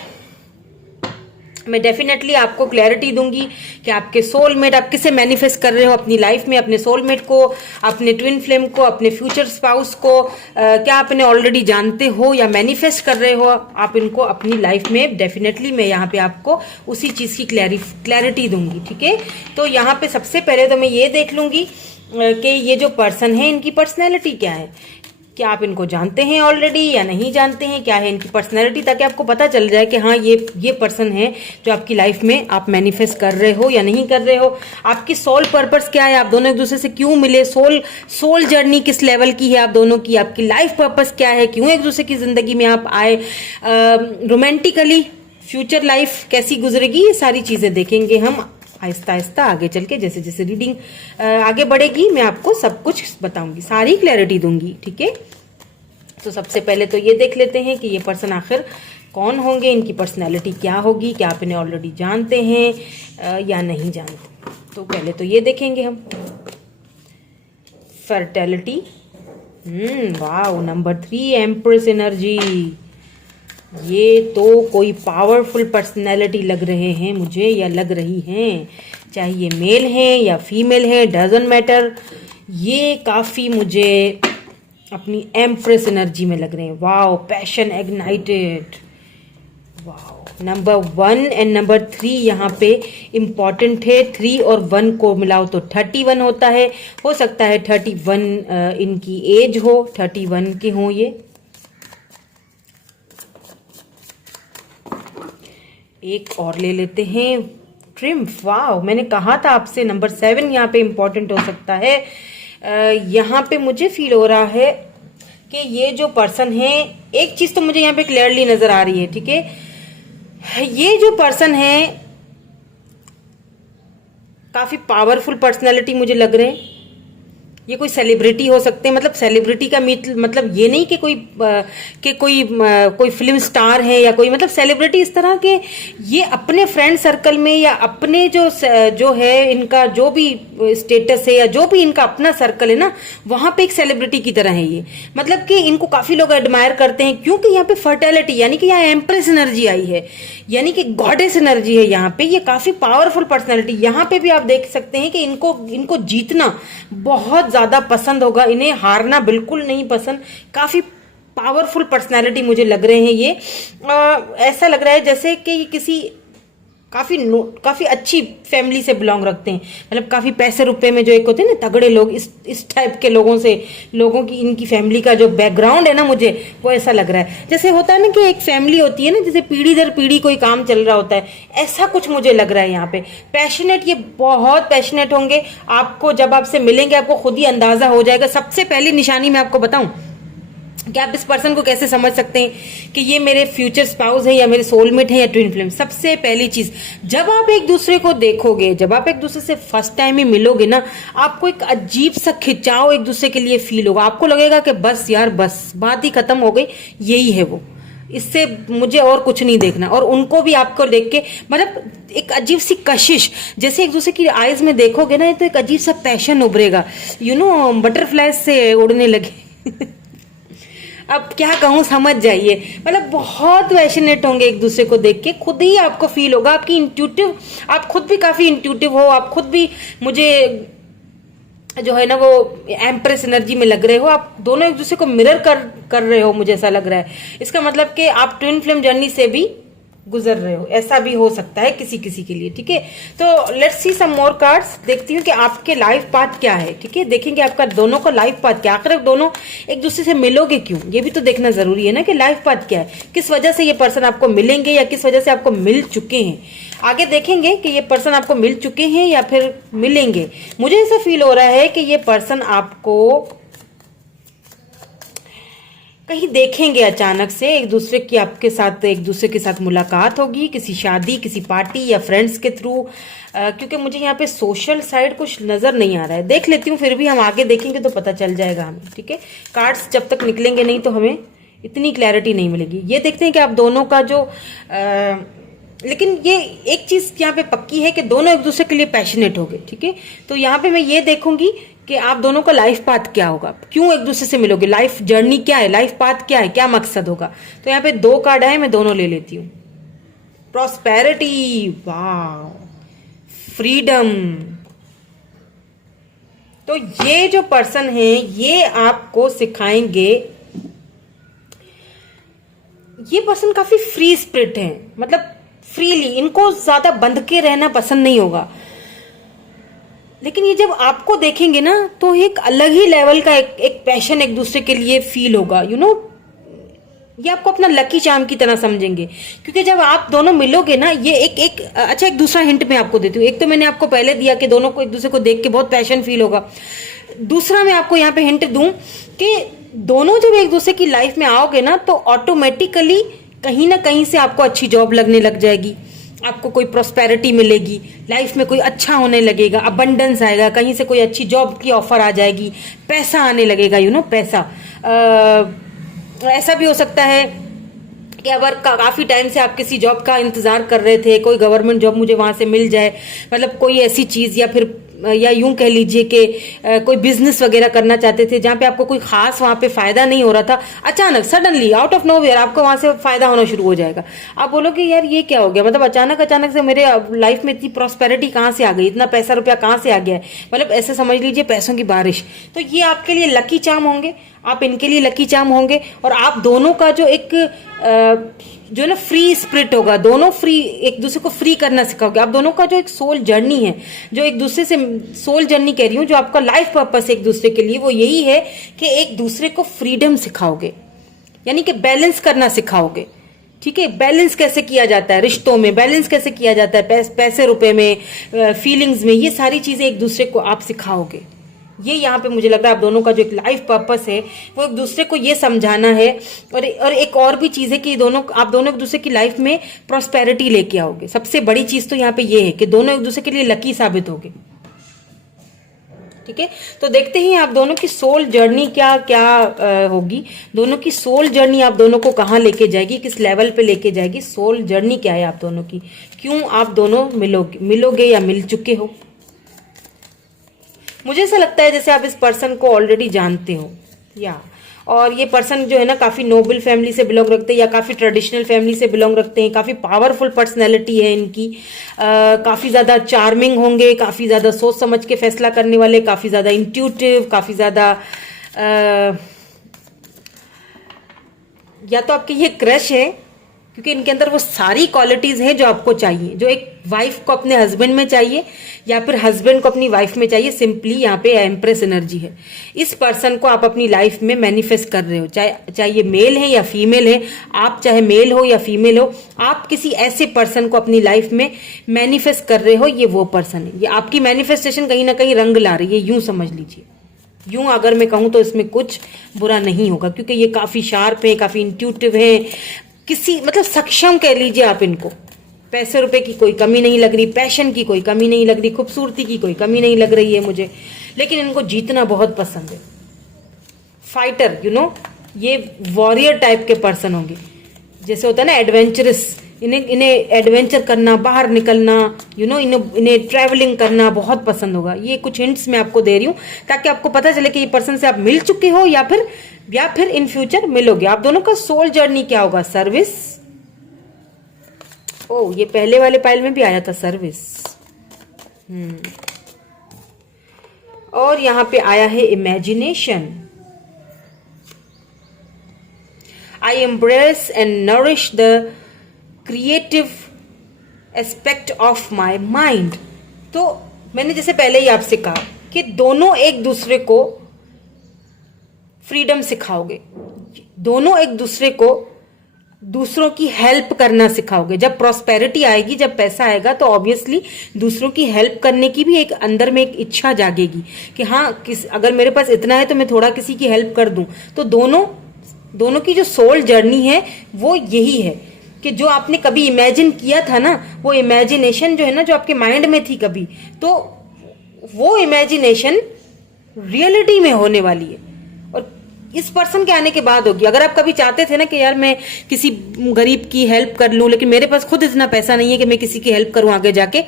मैं डेफिनेटली आपको क्लैरिटी दूंगी कि आपके सोलमेट, आप किसे मैनिफेस्ट कर रहे हो अपनी लाइफ में, अपने सोलमेट को, अपने ट्विन फ्लेम को, अपने फ्यूचर स्पाउस को। क्या आप इन्हें ऑलरेडी जानते हो या मैनिफेस्ट कर रहे हो आप इनको अपनी लाइफ में। डेफिनेटली मैं यहाँ पे आपको उसी चीज की क्लैरिटी दूंगी, ठीक है। तो यहाँ पे सबसे पहले तो मैं ये देख लूंगी कि ये जो पर्सन है इनकी पर्सनैलिटी क्या है। क्या आप इनको जानते हैं ऑलरेडी या नहीं जानते हैं, क्या है इनकी पर्सनैलिटी, ताकि आपको पता चल जाए कि हाँ ये पर्सन है जो आपकी लाइफ में आप मैनिफेस्ट कर रहे हो या नहीं कर रहे हो। आपकी सोल पर्पस क्या है, आप दोनों एक दूसरे से क्यों मिले, सोल जर्नी किस लेवल की है आप दोनों की, आपकी लाइफ पर्पस क्या है, क्यों एक दूसरे की जिंदगी में आप आए, रोमांटिकली फ्यूचर लाइफ कैसी गुजरेगी, ये सारी चीजें देखेंगे हम आहिस्ता आहिस्ता आगे चल के। जैसे जैसे रीडिंग आगे बढ़ेगी मैं आपको सब कुछ बताऊंगी, सारी क्लैरिटी दूंगी, ठीक है। तो सबसे पहले तो ये देख लेते हैं कि ये पर्सन आखिर कौन होंगे, इनकी पर्सनैलिटी क्या होगी, क्या आप इन्हें ऑलरेडी जानते हैं या नहीं जानते। तो पहले तो ये देखेंगे हम fertility. Wow, number 3 empress energy. ये तो कोई पावरफुल पर्सनैलिटी लग रहे हैं मुझे, या लग रही हैं, चाहे ये मेल हैं या फीमेल हैं, डजंट मैटर। ये काफ़ी मुझे अपनी एम्प्रेस एनर्जी में लग रहे हैं। Wow, passion ignited. Wow, number 1 and number 3 यहाँ पे इम्पॉर्टेंट है। 3 और 1 को मिलाओ तो 31 होता है। हो सकता है 31 इनकी एज हो, 31 के हों ये। एक और ले लेते हैं, ट्रिम्फ। वाओ, मैंने कहा था आपसे नंबर 7 यहाँ पे इम्पॉर्टेंट हो सकता है। यहाँ पे मुझे फील हो रहा है कि ये जो पर्सन है, एक चीज तो मुझे यहाँ पे क्लियरली नजर आ रही है, ठीक है। ये जो पर्सन है काफी पावरफुल पर्सनैलिटी मुझे लग रहे हैं। ये कोई सेलिब्रिटी हो सकते हैं, मतलब सेलिब्रिटी का मतलब ये नहीं कि कोई फिल्म स्टार है या कोई, मतलब सेलिब्रिटी इस तरह के, ये अपने फ्रेंड सर्कल में या अपने जो है इनका जो भी स्टेटस है या जो भी इनका अपना सर्कल है ना, वहां पे एक सेलिब्रिटी की तरह है ये। मतलब कि इनको काफी लोग एडमायर करते हैं, क्योंकि यहाँ पे फर्टिलिटी यानी कि यहाँ एम्प्रेस एनर्जी आई है, यानी कि गॉडेस एनर्जी है यहाँ पे। ये काफी पावरफुल पर्सनैलिटी। यहाँ पे भी आप देख सकते हैं कि इनको जीतना बहुत ज्यादा पसंद होगा, इन्हें हारना बिल्कुल नहीं पसंद। काफी पावरफुल पर्सनालिटी मुझे लग रहे हैं ये। ऐसा लग रहा है जैसे कि किसी काफी अच्छी फैमिली से बिलोंग रखते हैं, मतलब काफी पैसे रुपए में जो एक होते हैं ना तगड़े लोग, इस टाइप के लोगों की इनकी फैमिली का जो बैकग्राउंड है ना, मुझे वो ऐसा लग रहा है। जैसे होता है ना कि एक फैमिली होती है ना, जैसे पीढ़ी दर पीढ़ी कोई काम चल रहा होता है, ऐसा कुछ मुझे लग रहा है यहाँ पे। पैशनेट, ये बहुत पैशनेट होंगे। आपको जब आपसे मिलेंगे आपको खुद ही अंदाजा हो जाएगा। सबसे पहली निशानी मैं आपको बताऊं कि आप इस पर्सन को कैसे समझ सकते हैं कि ये मेरे फ्यूचर स्पाउस है या मेरे सोलमेट है या ट्विन फ्लेम। सबसे पहली चीज, जब आप एक दूसरे को देखोगे, जब आप एक दूसरे से फर्स्ट टाइम ही मिलोगे ना, आपको एक अजीब सा खिंचाव एक दूसरे के लिए फील होगा। आपको लगेगा कि बस यार, बस बात ही खत्म हो गई, यही है वो, इससे मुझे और कुछ नहीं देखना। और उनको भी आपको देख के मतलब एक अजीब सी कशिश, जैसे एक दूसरे की आईज में देखोगे ना, तो एक अजीब सा पैशन उभरेगा, बटरफ्लाई से उड़ने लगे। अब क्या कहूँ, समझ जाइए। मतलब बहुत पैशनेट होंगे एक दूसरे को देख के, खुद ही आपको फील होगा। आपकी इंट्यूटिव, आप खुद भी काफी इंट्यूटिव हो, आप खुद भी मुझे जो है ना वो एम्प्रेस एनर्जी में लग रहे हो। आप दोनों एक दूसरे को मिरर कर रहे हो, मुझे ऐसा लग रहा है। इसका मतलब कि आप ट्विन फ्लेम जर्नी से भी गुजर रहे हो, ऐसा भी हो सकता है किसी किसी के लिए, ठीक है। तो let's see some more cards. देखती हूँ कि आपके लाइफ पाथ क्या है, ठीक है। देखेंगे आपका दोनों का लाइफ पाथ क्या, आखिर दोनों एक दूसरे से मिलोगे क्यों, ये भी तो देखना जरूरी है ना कि लाइफ पाथ क्या है, किस वजह से ये पर्सन आपको मिलेंगे या किस वजह से आपको मिल चुके हैं। आगे देखेंगे कि ये पर्सन आपको मिल चुके हैं या फिर मिलेंगे। मुझे ऐसा फील हो रहा है कि ये पर्सन आपको कहीं देखेंगे अचानक से, एक दूसरे के साथ मुलाकात होगी, किसी शादी, किसी पार्टी या फ्रेंड्स के थ्रू, क्योंकि मुझे यहाँ पे सोशल साइड कुछ नजर नहीं आ रहा है। देख लेती हूँ, फिर भी हम आगे देखेंगे तो पता चल जाएगा हमें, ठीक है। कार्ड्स जब तक निकलेंगे नहीं तो हमें इतनी क्लैरिटी नहीं मिलेगी। ये देखते हैं कि आप दोनों का जो लेकिन ये एक चीज यहाँ पे पक्की है कि दोनों एक दूसरे के लिए पैशनेट हो गए, ठीक है। तो यहाँ पे मैं ये देखूंगी कि आप दोनों का लाइफ पाथ क्या होगा, क्यों एक दूसरे से मिलोगे, लाइफ जर्नी क्या है, लाइफ पाथ क्या है, क्या मकसद होगा। तो यहाँ पे 2 कार्ड आए, मैं दोनों ले लेती हूँ। प्रॉस्पेरिटी, वाह, फ्रीडम। तो ये जो पर्सन है ये आपको सिखाएंगे, ये पर्सन काफी फ्री स्पिरिट है, मतलब फ्रीली, इनको ज्यादा बंध के रहना पसंद नहीं होगा। लेकिन ये जब आपको देखेंगे ना तो एक अलग ही लेवल का एक पैशन एक दूसरे के लिए फील होगा, ये आपको अपना लकी चार्म की तरह समझेंगे। क्योंकि जब आप दोनों मिलोगे ना, ये एक दूसरा हिंट मैं आपको देती हूँ। एक तो मैंने आपको पहले दिया कि दोनों को एक दूसरे को देख के बहुत पैशन फील होगा। दूसरा मैं आपको यहाँ पे हिंट दूं कि दोनों जब एक दूसरे की लाइफ में आओगे ना तो ऑटोमेटिकली कहीं ना कहीं से आपको अच्छी जॉब लगने लग जाएगी, आपको कोई प्रॉस्पेरिटी मिलेगी, लाइफ में कोई अच्छा होने लगेगा, अबंडेंस आएगा, कहीं से कोई अच्छी जॉब की ऑफर आ जाएगी, पैसा आने लगेगा, पैसा। ऐसा भी हो सकता है कि अगर काफ़ी टाइम से आप किसी जॉब का इंतज़ार कर रहे थे, कोई गवर्नमेंट जॉब मुझे वहाँ से मिल जाए, मतलब कोई ऐसी चीज़, या फिर या यूं कह लीजिए कि कोई बिजनेस वगैरह करना चाहते थे जहाँ पे आपको कोई खास वहाँ पे फ़ायदा नहीं हो रहा था, अचानक सडनली आउट ऑफ नोवेयर आपको वहाँ से फ़ायदा होना शुरू हो जाएगा। आप बोलोगे यार ये क्या हो गया, मतलब अचानक से मेरे लाइफ में इतनी प्रॉस्पेरिटी कहाँ से आ गई, इतना पैसा रुपया कहाँ से आ गया है, मतलब ऐसे समझ लीजिए पैसों की बारिश। तो ये आपके लिए लकी चार्म होंगे, आप इनके लिए लकी चार्म होंगे। और आप दोनों का जो एक जो ना फ्री स्पिरिट होगा, दोनों फ्री, एक दूसरे को फ्री करना सिखाओगे। आप दोनों का जो एक सोल जर्नी है, जो एक दूसरे से, सोल जर्नी कह रही हूँ, जो आपका लाइफ पर्पस है एक दूसरे के लिए, वो यही है कि एक दूसरे को फ्रीडम सिखाओगे, यानी कि बैलेंस करना सिखाओगे। ठीक है, बैलेंस कैसे किया जाता है रिश्तों में, बैलेंस कैसे किया जाता है पैसे रुपए में, फीलिंग्स में, ये सारी चीजें एक दूसरे को आप सिखाओगे। ये यहाँ पे मुझे लग रहा है आप दोनों का जो एक लाइफ पर्पस है वो एक दूसरे को ये समझाना है। और एक और भी चीज़ है कि आप दोनों एक दूसरे की लाइफ में प्रॉस्पेरिटी लेके आओगे। सबसे बड़ी चीज़ तो यहाँ पे ये है कि दोनों एक दूसरे के लिए लकी साबित होगे। ठीक है, तो देखते हैं आप दोनों की सोल जर्नी क्या क्या होगी, दोनों की सोल जर्नी आप दोनों को कहाँ लेके जाएगी, किस लेवल पे लेके जाएगी, सोल जर्नी क्या है आप दोनों की, क्यों आप दोनों मिलोगे या मिल चुके हो। मुझे ऐसा लगता है जैसे आप इस पर्सन को ऑलरेडी जानते हो, या और ये पर्सन जो है ना काफ़ी नोबल फैमिली से बिलोंग रखते हैं या काफ़ी ट्रेडिशनल फैमिली से बिलोंग रखते हैं, काफ़ी पावरफुल पर्सनैलिटी है इनकी, काफ़ी ज़्यादा चार्मिंग होंगे, काफ़ी ज़्यादा सोच समझ के फैसला करने वाले, काफ़ी ज़्यादा इंट्यूटिव, काफ़ी ज़्यादा या तो आपके ये क्रश है क्योंकि इनके अंदर वो सारी क्वालिटीज हैं जो आपको चाहिए, जो एक वाइफ को अपने हस्बैंड में चाहिए या फिर हस्बैंड को अपनी वाइफ में चाहिए। सिंपली यहाँ पे एम्प्रेस एनर्जी है। इस पर्सन को आप अपनी लाइफ में मैनिफेस्ट कर रहे हो, चाहे ये मेल है या फीमेल है, आप चाहे मेल हो या फीमेल हो, आप किसी ऐसे पर्सन को अपनी लाइफ में मैनिफेस्ट कर रहे हो। ये वो पर्सन है, ये आपकी मैनिफेस्टेशन कहीं ना कहीं रंग ला रही है, यूं समझ लीजिए। यूं अगर मैं कहूं तो इसमें कुछ बुरा नहीं होगा क्योंकि ये काफी शार्प है, काफी इंट्यूटिव है, किसी मतलब सक्षम कह लीजिए आप इनको। पैसे रुपए की कोई कमी नहीं लग रही, पैशन की कोई कमी नहीं लग रही, खूबसूरती की कोई कमी नहीं लग रही है मुझे, लेकिन इनको जीतना बहुत पसंद है। फाइटर, ये वॉरियर टाइप के पर्सन होंगे, जैसे होता है ना एडवेंचरस, इन्हें एडवेंचर करना, बाहर निकलना, इन्हें ट्रैवलिंग करना बहुत पसंद होगा। ये कुछ हिंट्स मैं आपको दे रही हूँ ताकि आपको पता चले कि ये पर्सन से आप मिल चुके हो या फिर इन फ्यूचर मिलोगे। आप दोनों का सोल जर्नी क्या होगा, सर्विस। ओ, ये पहले वाले पाइल में भी आया था सर्विस। और यहां पे आया है imagination. I embrace and nourish the creative aspect of my mind। तो मैंने जैसे पहले ही आपसे कहा कि दोनों एक दूसरे को फ्रीडम सिखाओगे, दोनों एक दूसरे को दूसरों की हेल्प करना सिखाओगे। जब प्रॉस्पेरिटी आएगी, जब पैसा आएगा, तो ऑब्वियसली दूसरों की हेल्प करने की भी एक अंदर में एक इच्छा जागेगी कि हाँ, अगर मेरे पास इतना है तो मैं थोड़ा किसी की हेल्प कर दूं। तो दोनों की जो सोल जर्नी है वो यही है कि जो आपने कभी इमेजिन किया था ना, वो इमेजिनेशन जो है ना, जो आपके माइंड में थी कभी, तो वो इमेजिनेशन रियलिटी में होने वाली है और इस पर्सन के आने के बाद होगी। अगर आप कभी चाहते थे ना कि यार मैं किसी गरीब की हेल्प कर लूं, लेकिन मेरे पास खुद इतना पैसा नहीं है कि मैं किसी की हेल्प करूं आगे जाके,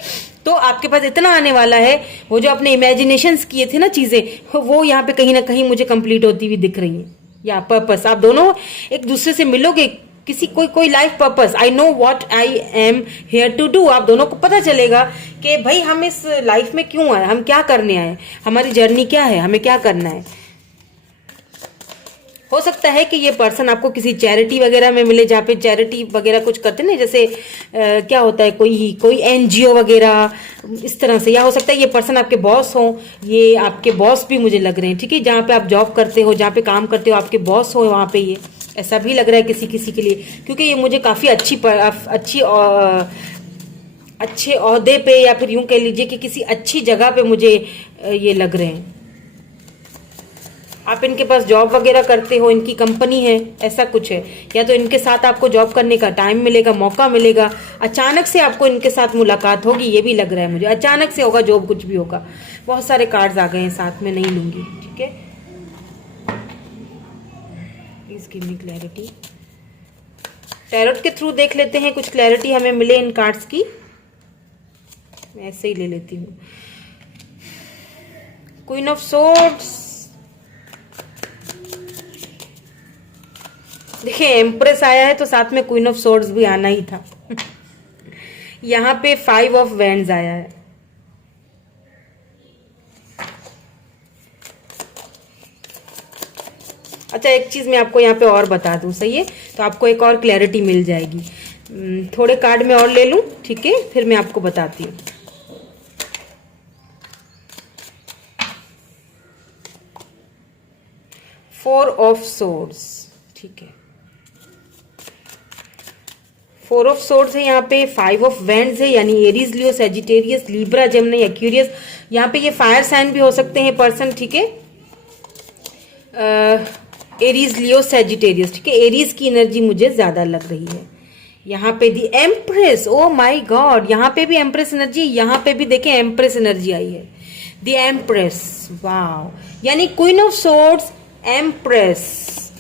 तो आपके पास इतना आने वाला है। वो जो आपने इमेजिनेशंस किए थे ना चीजें, वो यहाँ पे कहीं ना कहीं मुझे कंप्लीट होती हुई दिख रही है। या पर्पस, आप दोनों एक दूसरे से मिलोगे, किसी कोई life purpose, I know what I am here to do. आप दोनों को पता चलेगा कि भाई हम इस लाइफ में क्यों आए, हम क्या करने आए, हमारी जर्नी क्या है, हमें क्या करना है। हो सकता है कि ये पर्सन आपको किसी चैरिटी वगैरह में मिले, जहाँ पे चैरिटी वगैरह कुछ करते ना, जैसे क्या होता है, कोई एनजीओ वगैरह इस तरह से। या हो सकता है ये पर्सन आपके बॉस हो, ये आपके बॉस भी मुझे लग रहे हैं। ठीक है, जहाँ पे आप जॉब करते हो, जहाँ पे काम करते हो, आपके बॉस हो वहाँ पे, ये ऐसा भी लग रहा है किसी के लिए, क्योंकि ये मुझे काफ़ी अच्छे ओहदे पे, या फिर यूं कह लीजिए कि किसी अच्छी जगह पे मुझे ये लग रहे हैं। आप इनके पास जॉब वगैरह करते हो, इनकी कंपनी है, ऐसा कुछ है। या तो इनके साथ आपको जॉब करने का टाइम मिलेगा, मौका मिलेगा, अचानक से आपको इनके साथ मुलाकात होगी, ये भी लग रहा है मुझे। अचानक से होगा, जॉब कुछ भी होगा। बहुत सारे कार्ड्स आ गए हैं साथ में, नहीं लूंगी। ठीक है, please give me clarity. Tarot के थ्रू देख लेते हैं, कुछ क्लैरिटी हमें मिले इन कार्ड्स की। मैं ऐसे ही ले लेती हूँ। क्वीन ऑफ सोर्ड्स, देखिए एम्प्रेस आया है तो साथ में क्वीन ऑफ सोर्ड्स भी आना ही था। यहाँ पे 5 ऑफ वैंड्स आया है। अच्छा, एक चीज मैं आपको यहाँ पे और बता दूं, सही है, तो आपको एक और क्लैरिटी मिल जाएगी। थोड़े कार्ड में और ले लूं, ठीक है, फिर मैं आपको बताती हूँ। फोर ऑफ सोर्ड्स, ठीक है, 4 ऑफ सोर्ड्स है यहाँ पे, 5 ऑफ वैंड्स है, यानी एरीज, लियो, सेजिटेरियस, लिब्रा, जेमिनी, एक्वेरियस। यहाँ पे ये फायर साइन भी हो सकते हैं पर्सन, ठीक है, एरीज, लियो, सेजिटेरियस, ठीक है। एरीज की एनर्जी मुझे ज्यादा लग रही है। यहाँ पे the empress, oh my God, यहाँ पे भी एम्प्रेस एनर्जी, यहाँ पे भी देखें एम्प्रेस एनर्जी आई है, दी एम्प्रेस, वाओ, यानी क्वीन ऑफ सोर्ड्स, एम्प्रेस,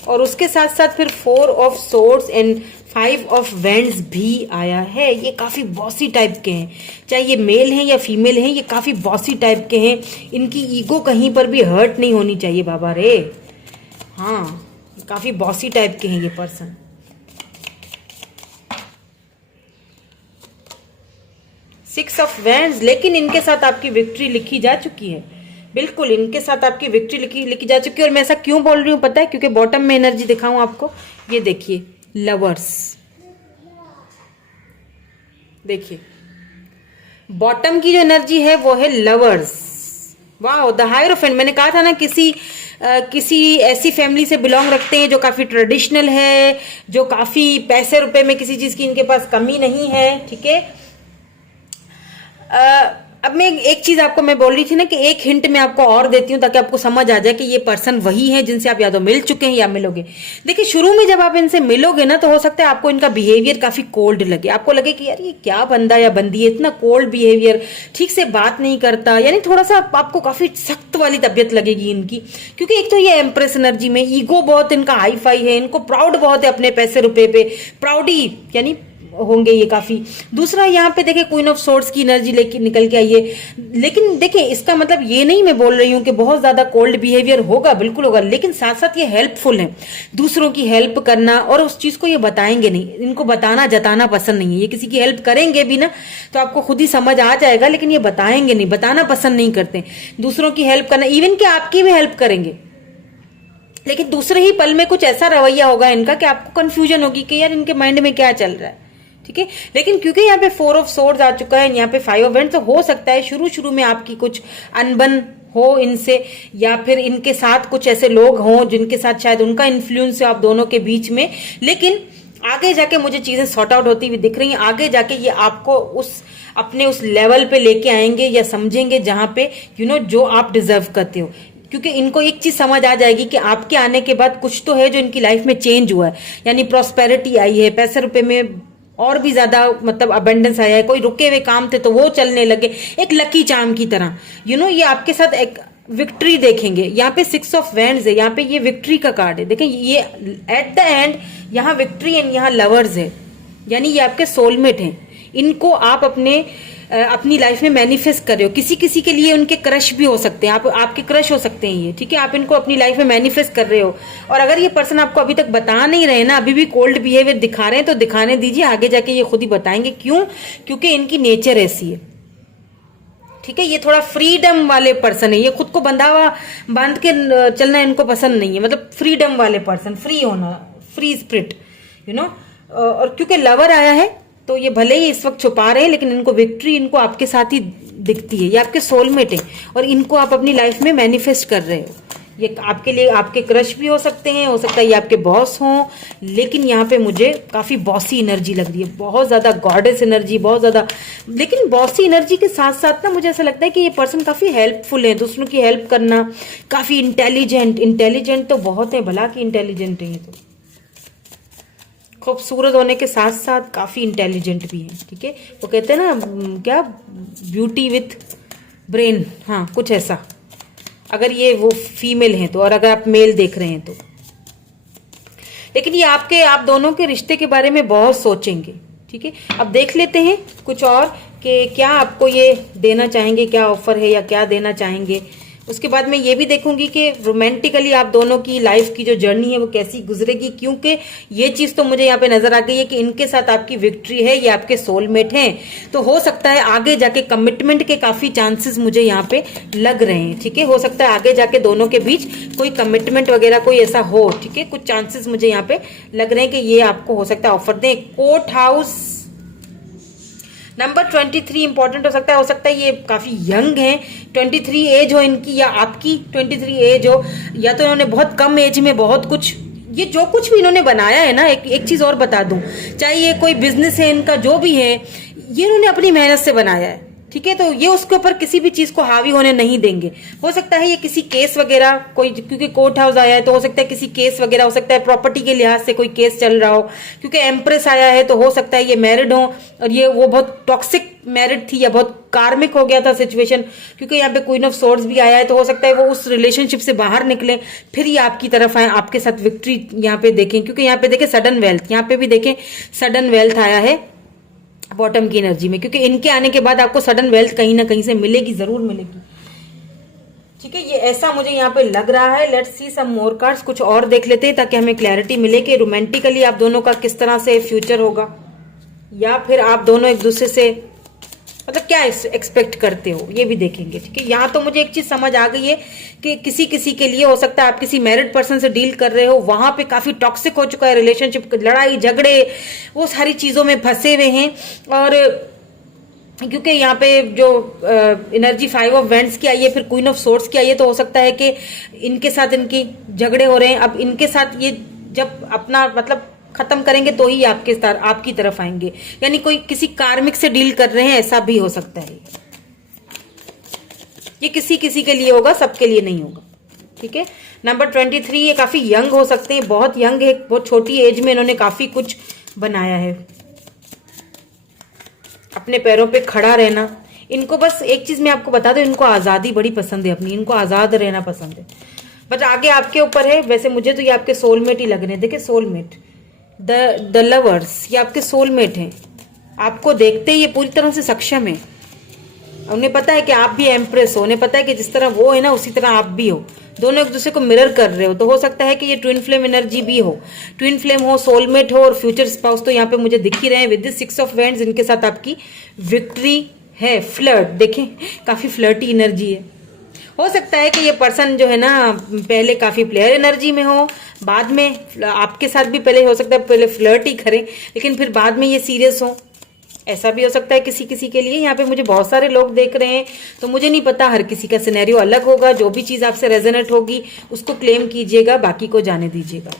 और उसके साथ साथ फिर 4 of swords and 5 of wands भी आया है। ये काफी बॉसी टाइप के हैं, चाहे ये मेल हैं या फीमेल हैं, ये काफी बॉसी टाइप के हैं। इनकी ईगो कहीं पर भी हर्ट नहीं होनी चाहिए बाबा रे। हाँ, काफी बॉसी टाइप के हैं ये पर्सन। सिक्स ऑफ वैंड्स, लेकिन इनके साथ आपकी विक्ट्री लिखी जा चुकी है, बिल्कुल इनके साथ आपकी विक्ट्री लिखी जा चुकी है। और मैं ऐसा क्यों बोल रही हूँ पता है, क्योंकि बॉटम में एनर्जी दिखाऊं आपको, ये देखिए लवर्स, देखिए बॉटम की जो एनर्जी है वो है लवर्स। वाह, द हायरोफेंट, मैंने कहा था ना किसी ऐसी फैमिली से बिलोंग रखते हैं जो काफी ट्रेडिशनल है, जो काफी पैसे रुपए में किसी चीज की इनके पास कमी नहीं है, ठीक है। अब मैं एक चीज आपको मैं बोल रही थी ना कि एक हिंट मैं आपको और देती हूँ ताकि आपको समझ आ जाए कि ये पर्सन वही है जिनसे आप या तो मिल चुके हैं या मिलोगे। देखिए शुरू में जब आप इनसे मिलोगे ना तो हो सकता है आपको इनका बिहेवियर काफी कोल्ड लगे, आपको लगे कि यार ये क्या बंदा या बंदी है, इतना कोल्ड बिहेवियर, ठीक से बात नहीं करता, यानी थोड़ा सा आपको काफी सख्त वाली तबियत लगेगी इनकी। क्योंकि एक तो ये एम्प्रेस एनर्जी में ईगो बहुत इनका हाई फाई है, इनको प्राउड बहुत है अपने पैसे रुपए पे, प्राउडी यानी होंगे ये काफी। दूसरा यहाँ पे देखिए क्वीन ऑफ सोर्ड्स की एनर्जी लेके निकल के आई है, लेकिन देखिए इसका मतलब ये नहीं मैं बोल रही हूँ कि बहुत ज्यादा कोल्ड बिहेवियर होगा, बिल्कुल होगा, लेकिन साथ साथ ये हेल्पफुल है, दूसरों की हेल्प करना, और उस चीज को ये बताएंगे नहीं, इनको बताना जताना पसंद नहीं है। ये किसी की हेल्प करेंगे भी ना तो आपको खुद ही समझ आ जाएगा, लेकिन ये बताएंगे नहीं, बताना पसंद नहीं करते। दूसरों की हेल्प करना, इवन कि आपकी भी हेल्प करेंगे, लेकिन दूसरे ही पल में कुछ ऐसा रवैया होगा इनका कि आपको कंफ्यूजन होगी कि यार इनके माइंड में क्या चल रहा है, ठीक है। लेकिन क्योंकि यहाँ पे 4 ऑफ सोर्ड्स आ चुका है, यहाँ पे 5 ऑफ वैंड्स, तो हो सकता है शुरू में आपकी कुछ अनबन हो इनसे, या फिर इनके साथ कुछ ऐसे लोग हों जिनके साथ शायद उनका इन्फ्लुएंस है आप दोनों के बीच में। लेकिन आगे जाके मुझे चीजें सॉर्ट आउट होती हुई दिख रही हैं, आगे जाके ये आपको अपने उस लेवल पे लेके आएंगे या समझेंगे जहां पे जो आप डिजर्व करते हो। क्योंकि इनको एक चीज समझ आ जाएगी कि आपके आने के बाद कुछ तो है जो इनकी लाइफ में चेंज हुआ है, यानी प्रॉस्पेरिटी आई है, पैसे रुपए में और भी ज्यादा मतलब अबेंडेंस आया है, कोई रुके हुए काम थे तो वो चलने लगे, एक लकी चार्म की तरह। ये आपके साथ एक विक्ट्री देखेंगे। यहाँ पे 6 ऑफ वैंड्स है, यहाँ पे ये विक्ट्री का कार्ड है, देखें ये एट द एंड यहाँ विक्ट्री एंड यहाँ लवर्स है, यानी ये आपके सोलमेट हैं। इनको आप अपनी लाइफ में मैनिफेस्ट कर रहे हो। किसी के लिए उनके क्रश भी हो सकते हैं, आपके क्रश हो सकते हैं ये, ठीक है। आप इनको अपनी लाइफ में मैनिफेस्ट कर रहे हो, और अगर ये पर्सन आपको अभी तक बता नहीं रहे ना, अभी भी कोल्ड बिहेवियर दिखा रहे हैं, तो दिखाने दीजिए, आगे जाके ये खुद ही बताएंगे। क्यों? क्योंकि इनकी नेचर ऐसी है, ठीक है। ये थोड़ा फ्रीडम वाले पर्सन है, ये खुद को बांध के चलना इनको पसंद नहीं है, मतलब फ्रीडम वाले पर्सन, फ्री होना, फ्री स्पिरिट, और क्योंकि लवर आया है तो ये भले ही इस वक्त छुपा रहे हैं, लेकिन इनको विक्ट्री इनको आपके साथ ही दिखती है। ये आपके सोलमेट है और इनको आप अपनी लाइफ में मैनिफेस्ट कर रहे हो। ये आपके लिए आपके क्रश भी हो सकते हैं, हो सकता है ये आपके बॉस हों, लेकिन यहाँ पे मुझे काफी बॉसी एनर्जी लग रही है, बहुत ज्यादा गॉडेस एनर्जी, बहुत ज्यादा। लेकिन बॉसी एनर्जी के साथ साथ ना मुझे ऐसा लगता है कि ये पर्सन काफी हेल्पफुल है, दूसरों की हेल्प करना, काफी इंटेलिजेंट तो बहुत है, भला की इंटेलिजेंट है ये, तो खूबसूरत होने के साथ साथ काफी इंटेलिजेंट भी है, ठीक है। वो कहते हैं ना क्या, ब्यूटी विथ ब्रेन, हाँ कुछ ऐसा, अगर ये वो फीमेल हैं तो, और अगर आप मेल देख रहे हैं तो। लेकिन ये आप दोनों के रिश्ते के बारे में बहुत सोचेंगे। ठीक है, अब देख लेते हैं कुछ और कि क्या आपको ये देना चाहेंगे, क्या ऑफर है या क्या देना चाहेंगे। उसके बाद मैं ये भी देखूंगी कि रोमांटिकली आप दोनों की लाइफ की जो जर्नी है वो कैसी गुजरेगी, क्योंकि ये चीज तो मुझे यहाँ पे नजर आ गई है कि इनके साथ आपकी विक्ट्री है, ये आपके सोलमेट हैं। तो हो सकता है आगे जाके कमिटमेंट के काफी चांसेस मुझे यहाँ पे लग रहे हैं। ठीक है, हो सकता है आगे जाके दोनों के बीच कोई कमिटमेंट वगैरह कोई ऐसा हो। ठीक है, कुछ चांसेस मुझे यहाँ पे लग रहे हैं कि ये आपको हो सकता है ऑफर दें। कोर्ट हाउस नंबर 23 इंपॉर्टेंट हो सकता है ये काफी यंग हैं, 23 एज हो इनकी या आपकी 23 एज हो, या तो इन्होंने बहुत कम एज में बहुत कुछ, ये जो कुछ भी इन्होंने बनाया है ना, एक चीज और बता दूं, चाहे ये कोई बिजनेस है इनका जो भी है, ये इन्होंने अपनी मेहनत से बनाया है। ठीक है, तो ये उसके ऊपर किसी भी चीज को हावी होने नहीं देंगे। हो सकता है ये किसी केस वगैरह कोई, क्योंकि कोर्ट हाउस आया है तो हो सकता है किसी केस वगैरह, हो सकता है प्रॉपर्टी के लिहाज से कोई केस चल रहा हो, क्योंकि एम्प्रेस आया है तो हो सकता है ये मैरिड हो और ये वो बहुत टॉक्सिक मैरिड थी या बहुत कार्मिक हो गया था सिचुएशन, क्योंकि यहाँ पे क्वीन ऑफ सोर्ड्स भी आया है, तो हो सकता है वो उस रिलेशनशिप से बाहर निकले फिर ये आपकी तरफ आए, आपके साथ विक्ट्री यहाँ पे देखें। क्योंकि यहाँ पे देखें सडन वेल्थ, यहाँ पे भी देखें सडन वेल्थ आया है बॉटम की एनर्जी में, क्योंकि इनके आने के बाद आपको सडन वेल्थ कहीं ना कहीं से मिलेगी, जरूर मिलेगी। ठीक है, ये ऐसा मुझे यहाँ पे लग रहा है। Let's see some more cards, कुछ और देख लेते हैं ताकि हमें क्लैरिटी मिले कि रोमांटिकली आप दोनों का किस तरह से फ्यूचर होगा, या फिर आप दोनों एक दूसरे से मतलब क्या एक्सपेक्ट करते हो, ये भी देखेंगे। ठीक है, यहाँ तो मुझे एक चीज समझ आ गई है कि किसी किसी के लिए हो सकता है आप किसी मैरिड पर्सन से डील कर रहे हो, वहां पे काफी टॉक्सिक हो चुका है रिलेशनशिप, लड़ाई झगड़े वो सारी चीजों में फंसे हुए हैं। और क्योंकि यहाँ पे जो एनर्जी 5 ऑफ वेंट्स की आई है, फिर क्वीन ऑफ सोर्ड्स की आई है, तो हो सकता है कि इनके साथ इनकी झगड़े हो रहे हैं। अब इनके साथ ये जब अपना मतलब खत्म करेंगे तो ही आपकी तरफ आएंगे, यानी कोई किसी कार्मिक से डील कर रहे हैं, ऐसा भी हो सकता है। ये किसी किसी के लिए होगा, सबके लिए नहीं होगा। ठीक है, नंबर 23 ये काफी यंग हो सकते हैं, बहुत यंग है, बहुत छोटी एज में इन्होंने काफी कुछ बनाया है। अपने पैरों पे खड़ा रहना, इनको बस एक चीज मैं आपको बता दूं, इनको आजादी बड़ी पसंद है अपनी, इनको आजाद रहना पसंद है। बट आगे आपके ऊपर है। वैसे मुझे तो ये आपके सोलमेट ही लग रहे हैं। देखिए सोलमेट, द लवर्स, ये आपके सोलमेट हैं। आपको देखते ही ये पूरी तरह से सक्षम है, उन्हें पता है कि आप भी एम्प्रेस हो, उन्हें पता है कि जिस तरह वो है ना उसी तरह आप भी हो, दोनों एक दूसरे को मिरर कर रहे हो। तो हो सकता है कि ये ट्विन फ्लेम एनर्जी भी हो, ट्विन फ्लेम हो, सोलमेट हो और फ्यूचर स्पाउस तो यहाँ पे मुझे दिख ही रहे हैं। विद दिस 6 ऑफ वेंड्स इनके साथ आपकी विक्ट्री है। फ्लर्ट, देखें काफी फ्लर्टी एनर्जी है। हो सकता है कि ये पर्सन जो है ना पहले काफी प्लेयर एनर्जी में हो, बाद में आपके साथ भी पहले हो सकता है पहले फ्लर्ट ही करें, लेकिन फिर बाद में ये सीरियस हो, ऐसा भी हो सकता है किसी किसी के लिए। यहाँ पे मुझे बहुत सारे लोग देख रहे हैं, तो मुझे नहीं पता, हर किसी का सिनेरियो अलग होगा। जो भी चीज आपसे रेजोनेट होगी उसको क्लेम कीजिएगा, बाकी को जाने दीजिएगा।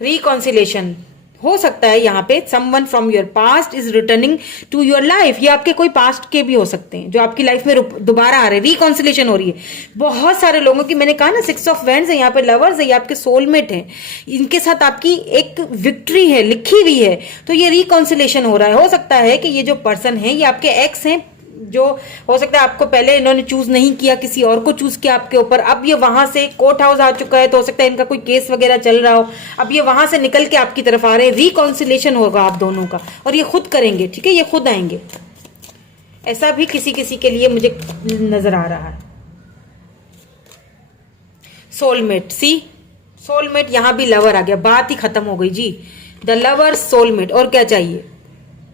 रिकॉन्सिलेशन हो सकता है यहाँ पे someone from your past is returning to your life. ये आपके कोई पास्ट के भी हो सकते हैं जो आपकी लाइफ में दोबारा आ रहे हैं। रिकॉन्सिलेशन हो रही है बहुत सारे लोगों की। मैंने कहा ना 6 ऑफ वेंड्स है, यहाँ पे लवर्स है, ये आपके सोलमेट हैं, इनके साथ आपकी एक विक्ट्री है, लिखी हुई है। तो ये रिकॉन्सिलेशन हो रहा है। हो सकता है कि ये जो पर्सन है ये आपके एक्स हैं, जो हो सकता है आपको पहले इन्होंने चूज नहीं किया, किसी और को चूज किया आपके ऊपर। अब ये वहां से कोर्ट हाउस आ चुका है, तो हो सकता है इनका कोई केस वगैरह चल रहा हो, अब ये वहां से निकल के आपकी तरफ आ रहे हैं। रिकॉन्सिलेशन होगा आप दोनों का, और ये खुद करेंगे। ठीक है, ये खुद आएंगे, ऐसा भी किसी किसी के लिए मुझे नजर आ रहा है। सोलमेट, सी सोलमेट, यहां भी लवर आ गया, बात ही खत्म हो गई जी। द लवर, सोलमेट, और क्या चाहिए।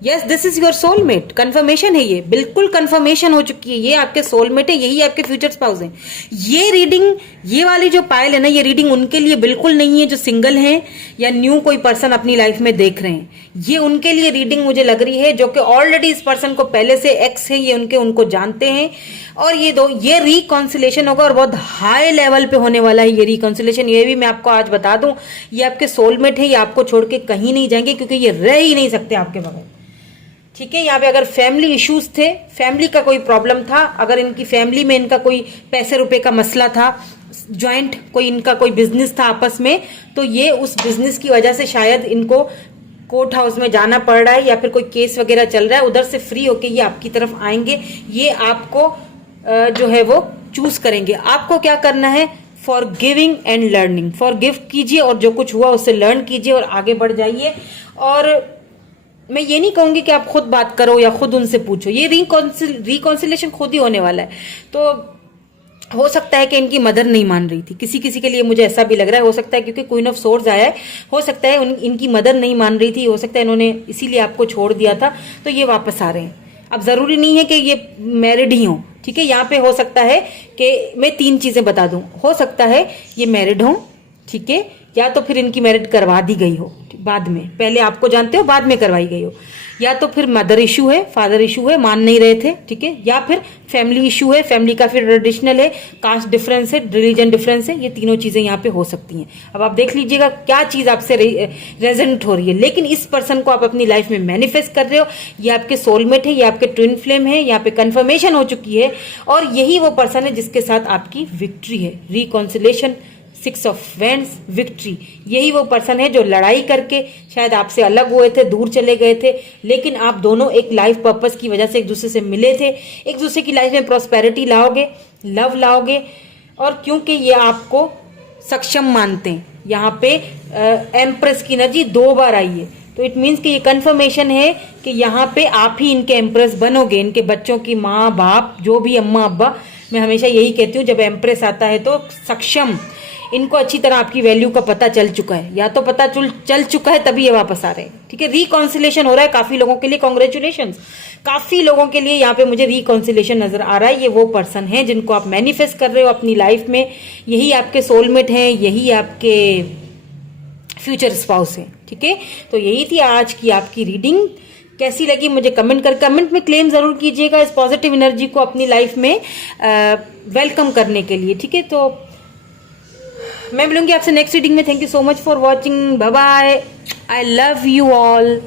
Yes, this is your soulmate. Confirmation है, ये बिल्कुल कंफर्मेशन हो चुकी है। ये आपके सोलमेट है, यही आपके फ्यूचर स्पाउस हैं। ये रीडिंग, ये वाली जो पायल है ना, ये रीडिंग उनके लिए बिल्कुल नहीं है जो सिंगल हैं या न्यू कोई पर्सन अपनी लाइफ में देख रहे हैं। ये उनके लिए रीडिंग मुझे लग रही है जो कि ऑलरेडी इस पर्सन को पहले से एक्स है, ये उनको जानते हैं। और ये रिकॉन्सिलेशन होगा और बहुत हाई लेवल पे होने वाला है ये रिकॉन्सिलेशन। ये भी मैं आपको आज बता दूं, ये आपके सोलमेट है, ये आपको छोड़ के कहीं नहीं जाएंगे, क्योंकि ये रह ही नहीं सकते आपके बगैर। ठीक है, यहाँ पे अगर फैमिली इश्यूज थे, फैमिली का कोई प्रॉब्लम था, अगर इनकी फैमिली में इनका कोई पैसे रुपए का मसला था, ज्वाइंट कोई इनका कोई बिजनेस था आपस में, तो ये उस बिजनेस की वजह से शायद इनको कोर्ट हाउस में जाना पड़ रहा है, या फिर कोई केस वगैरह चल रहा है, उधर से फ्री होके ये आपकी तरफ आएंगे। ये आपको जो है वो चूज करेंगे। आपको क्या करना है, for giving and learning. For give कीजिए और जो कुछ हुआ उससे लर्न कीजिए और आगे बढ़ जाइए। और मैं ये नहीं कहूंगी कि आप खुद बात करो या खुद उनसे पूछो, ये रिकॉन्सिलेशन खुद ही होने वाला है। तो हो सकता है कि इनकी मदर नहीं मान रही थी, किसी किसी के लिए मुझे ऐसा भी लग रहा है, हो सकता है क्योंकि क्वीन ऑफ सोर्ड्स आया है, हो सकता है इनकी मदर नहीं मान रही थी, हो सकता है इन्होंने इसीलिए आपको छोड़ दिया था, तो ये वापस आ रहे हैं। अब जरूरी नहीं है कि ये मैरिड ही हो, ठीक है। यहाँ पे हो सकता है कि मैं 3 चीजें बता दूं, हो सकता है ये मैरिड हो, ठीक है, या तो फिर इनकी मैरिड करवा दी गई हो बाद में, पहले आपको जानते हो बाद में करवाई गई हो, या तो फिर मदर इशू है, फादर इशू है, मान नहीं रहे थे, ठीक है, या फिर फैमिली इशू है, फैमिली का फिर ट्रेडिशनल है, कास्ट डिफरेंस है, रिलीजन डिफरेंस है, ये तीनों चीजें यहाँ पे हो सकती हैं। अब आप देख लीजिएगा क्या चीज आपसे रेजोनेट हो रही है। लेकिन इस पर्सन को आप अपनी लाइफ में मैनिफेस्ट कर रहे हो, ये आपके सोलमेट है, ये आपके ट्विन फ्लेम है, यहाँ पे कंफर्मेशन हो चुकी है, और यही वो पर्सन है जिसके साथ आपकी विक्ट्री है, रिकॉन्सिलेशन, 6 ऑफ वेंड्स, विक्ट्री। यही वो पर्सन है जो लड़ाई करके शायद आपसे अलग हुए थे, दूर चले गए थे, लेकिन आप दोनों एक लाइफ पर्पस की वजह से एक दूसरे से मिले थे, एक दूसरे की लाइफ में प्रॉस्पेरिटी लाओगे, लव लाओगे, और क्योंकि ये आपको सक्षम मानते हैं। यहाँ पे एम्प्रेस की एनर्जी 2 बार आई है, तो इट मीन्स कि ये कंफर्मेशन है कि यहाँ पे आप ही इनके एम्प्रेस बनोगे, इनके बच्चों की माँ बाप, जो भी अम्मा अब्बा। मैं हमेशा यही कहती हूँ, जब एम्प्रेस आता है तो सक्षम, इनको अच्छी तरह आपकी वैल्यू का पता चल चुका है, या तो पता चल चुका है तभी ये वापस आ रहे हैं, ठीक है। रिकॉन्सिलेशन हो रहा है काफी लोगों के लिए, कॉन्ग्रेचुलेशन। काफी लोगों के लिए यहाँ पे मुझे रिकॉन्सिलेशन नजर आ रहा है। ये वो पर्सन है जिनको आप मैनिफेस्ट कर रहे हो अपनी लाइफ में, यही आपके सोलमेट हैं, यही आपके फ्यूचर स्पाउस है, ठीक है। तो यही थी आज की आपकी रीडिंग। कैसी लगी मुझे कमेंट में क्लेम जरूर कीजिएगा इस पॉजिटिव एनर्जी को अपनी लाइफ में वेलकम करने के लिए, ठीक है। तो मैं मिलूंगी आपसे नेक्स्ट रीडिंग में। Thank you so much for watching, bye bye, I love you all.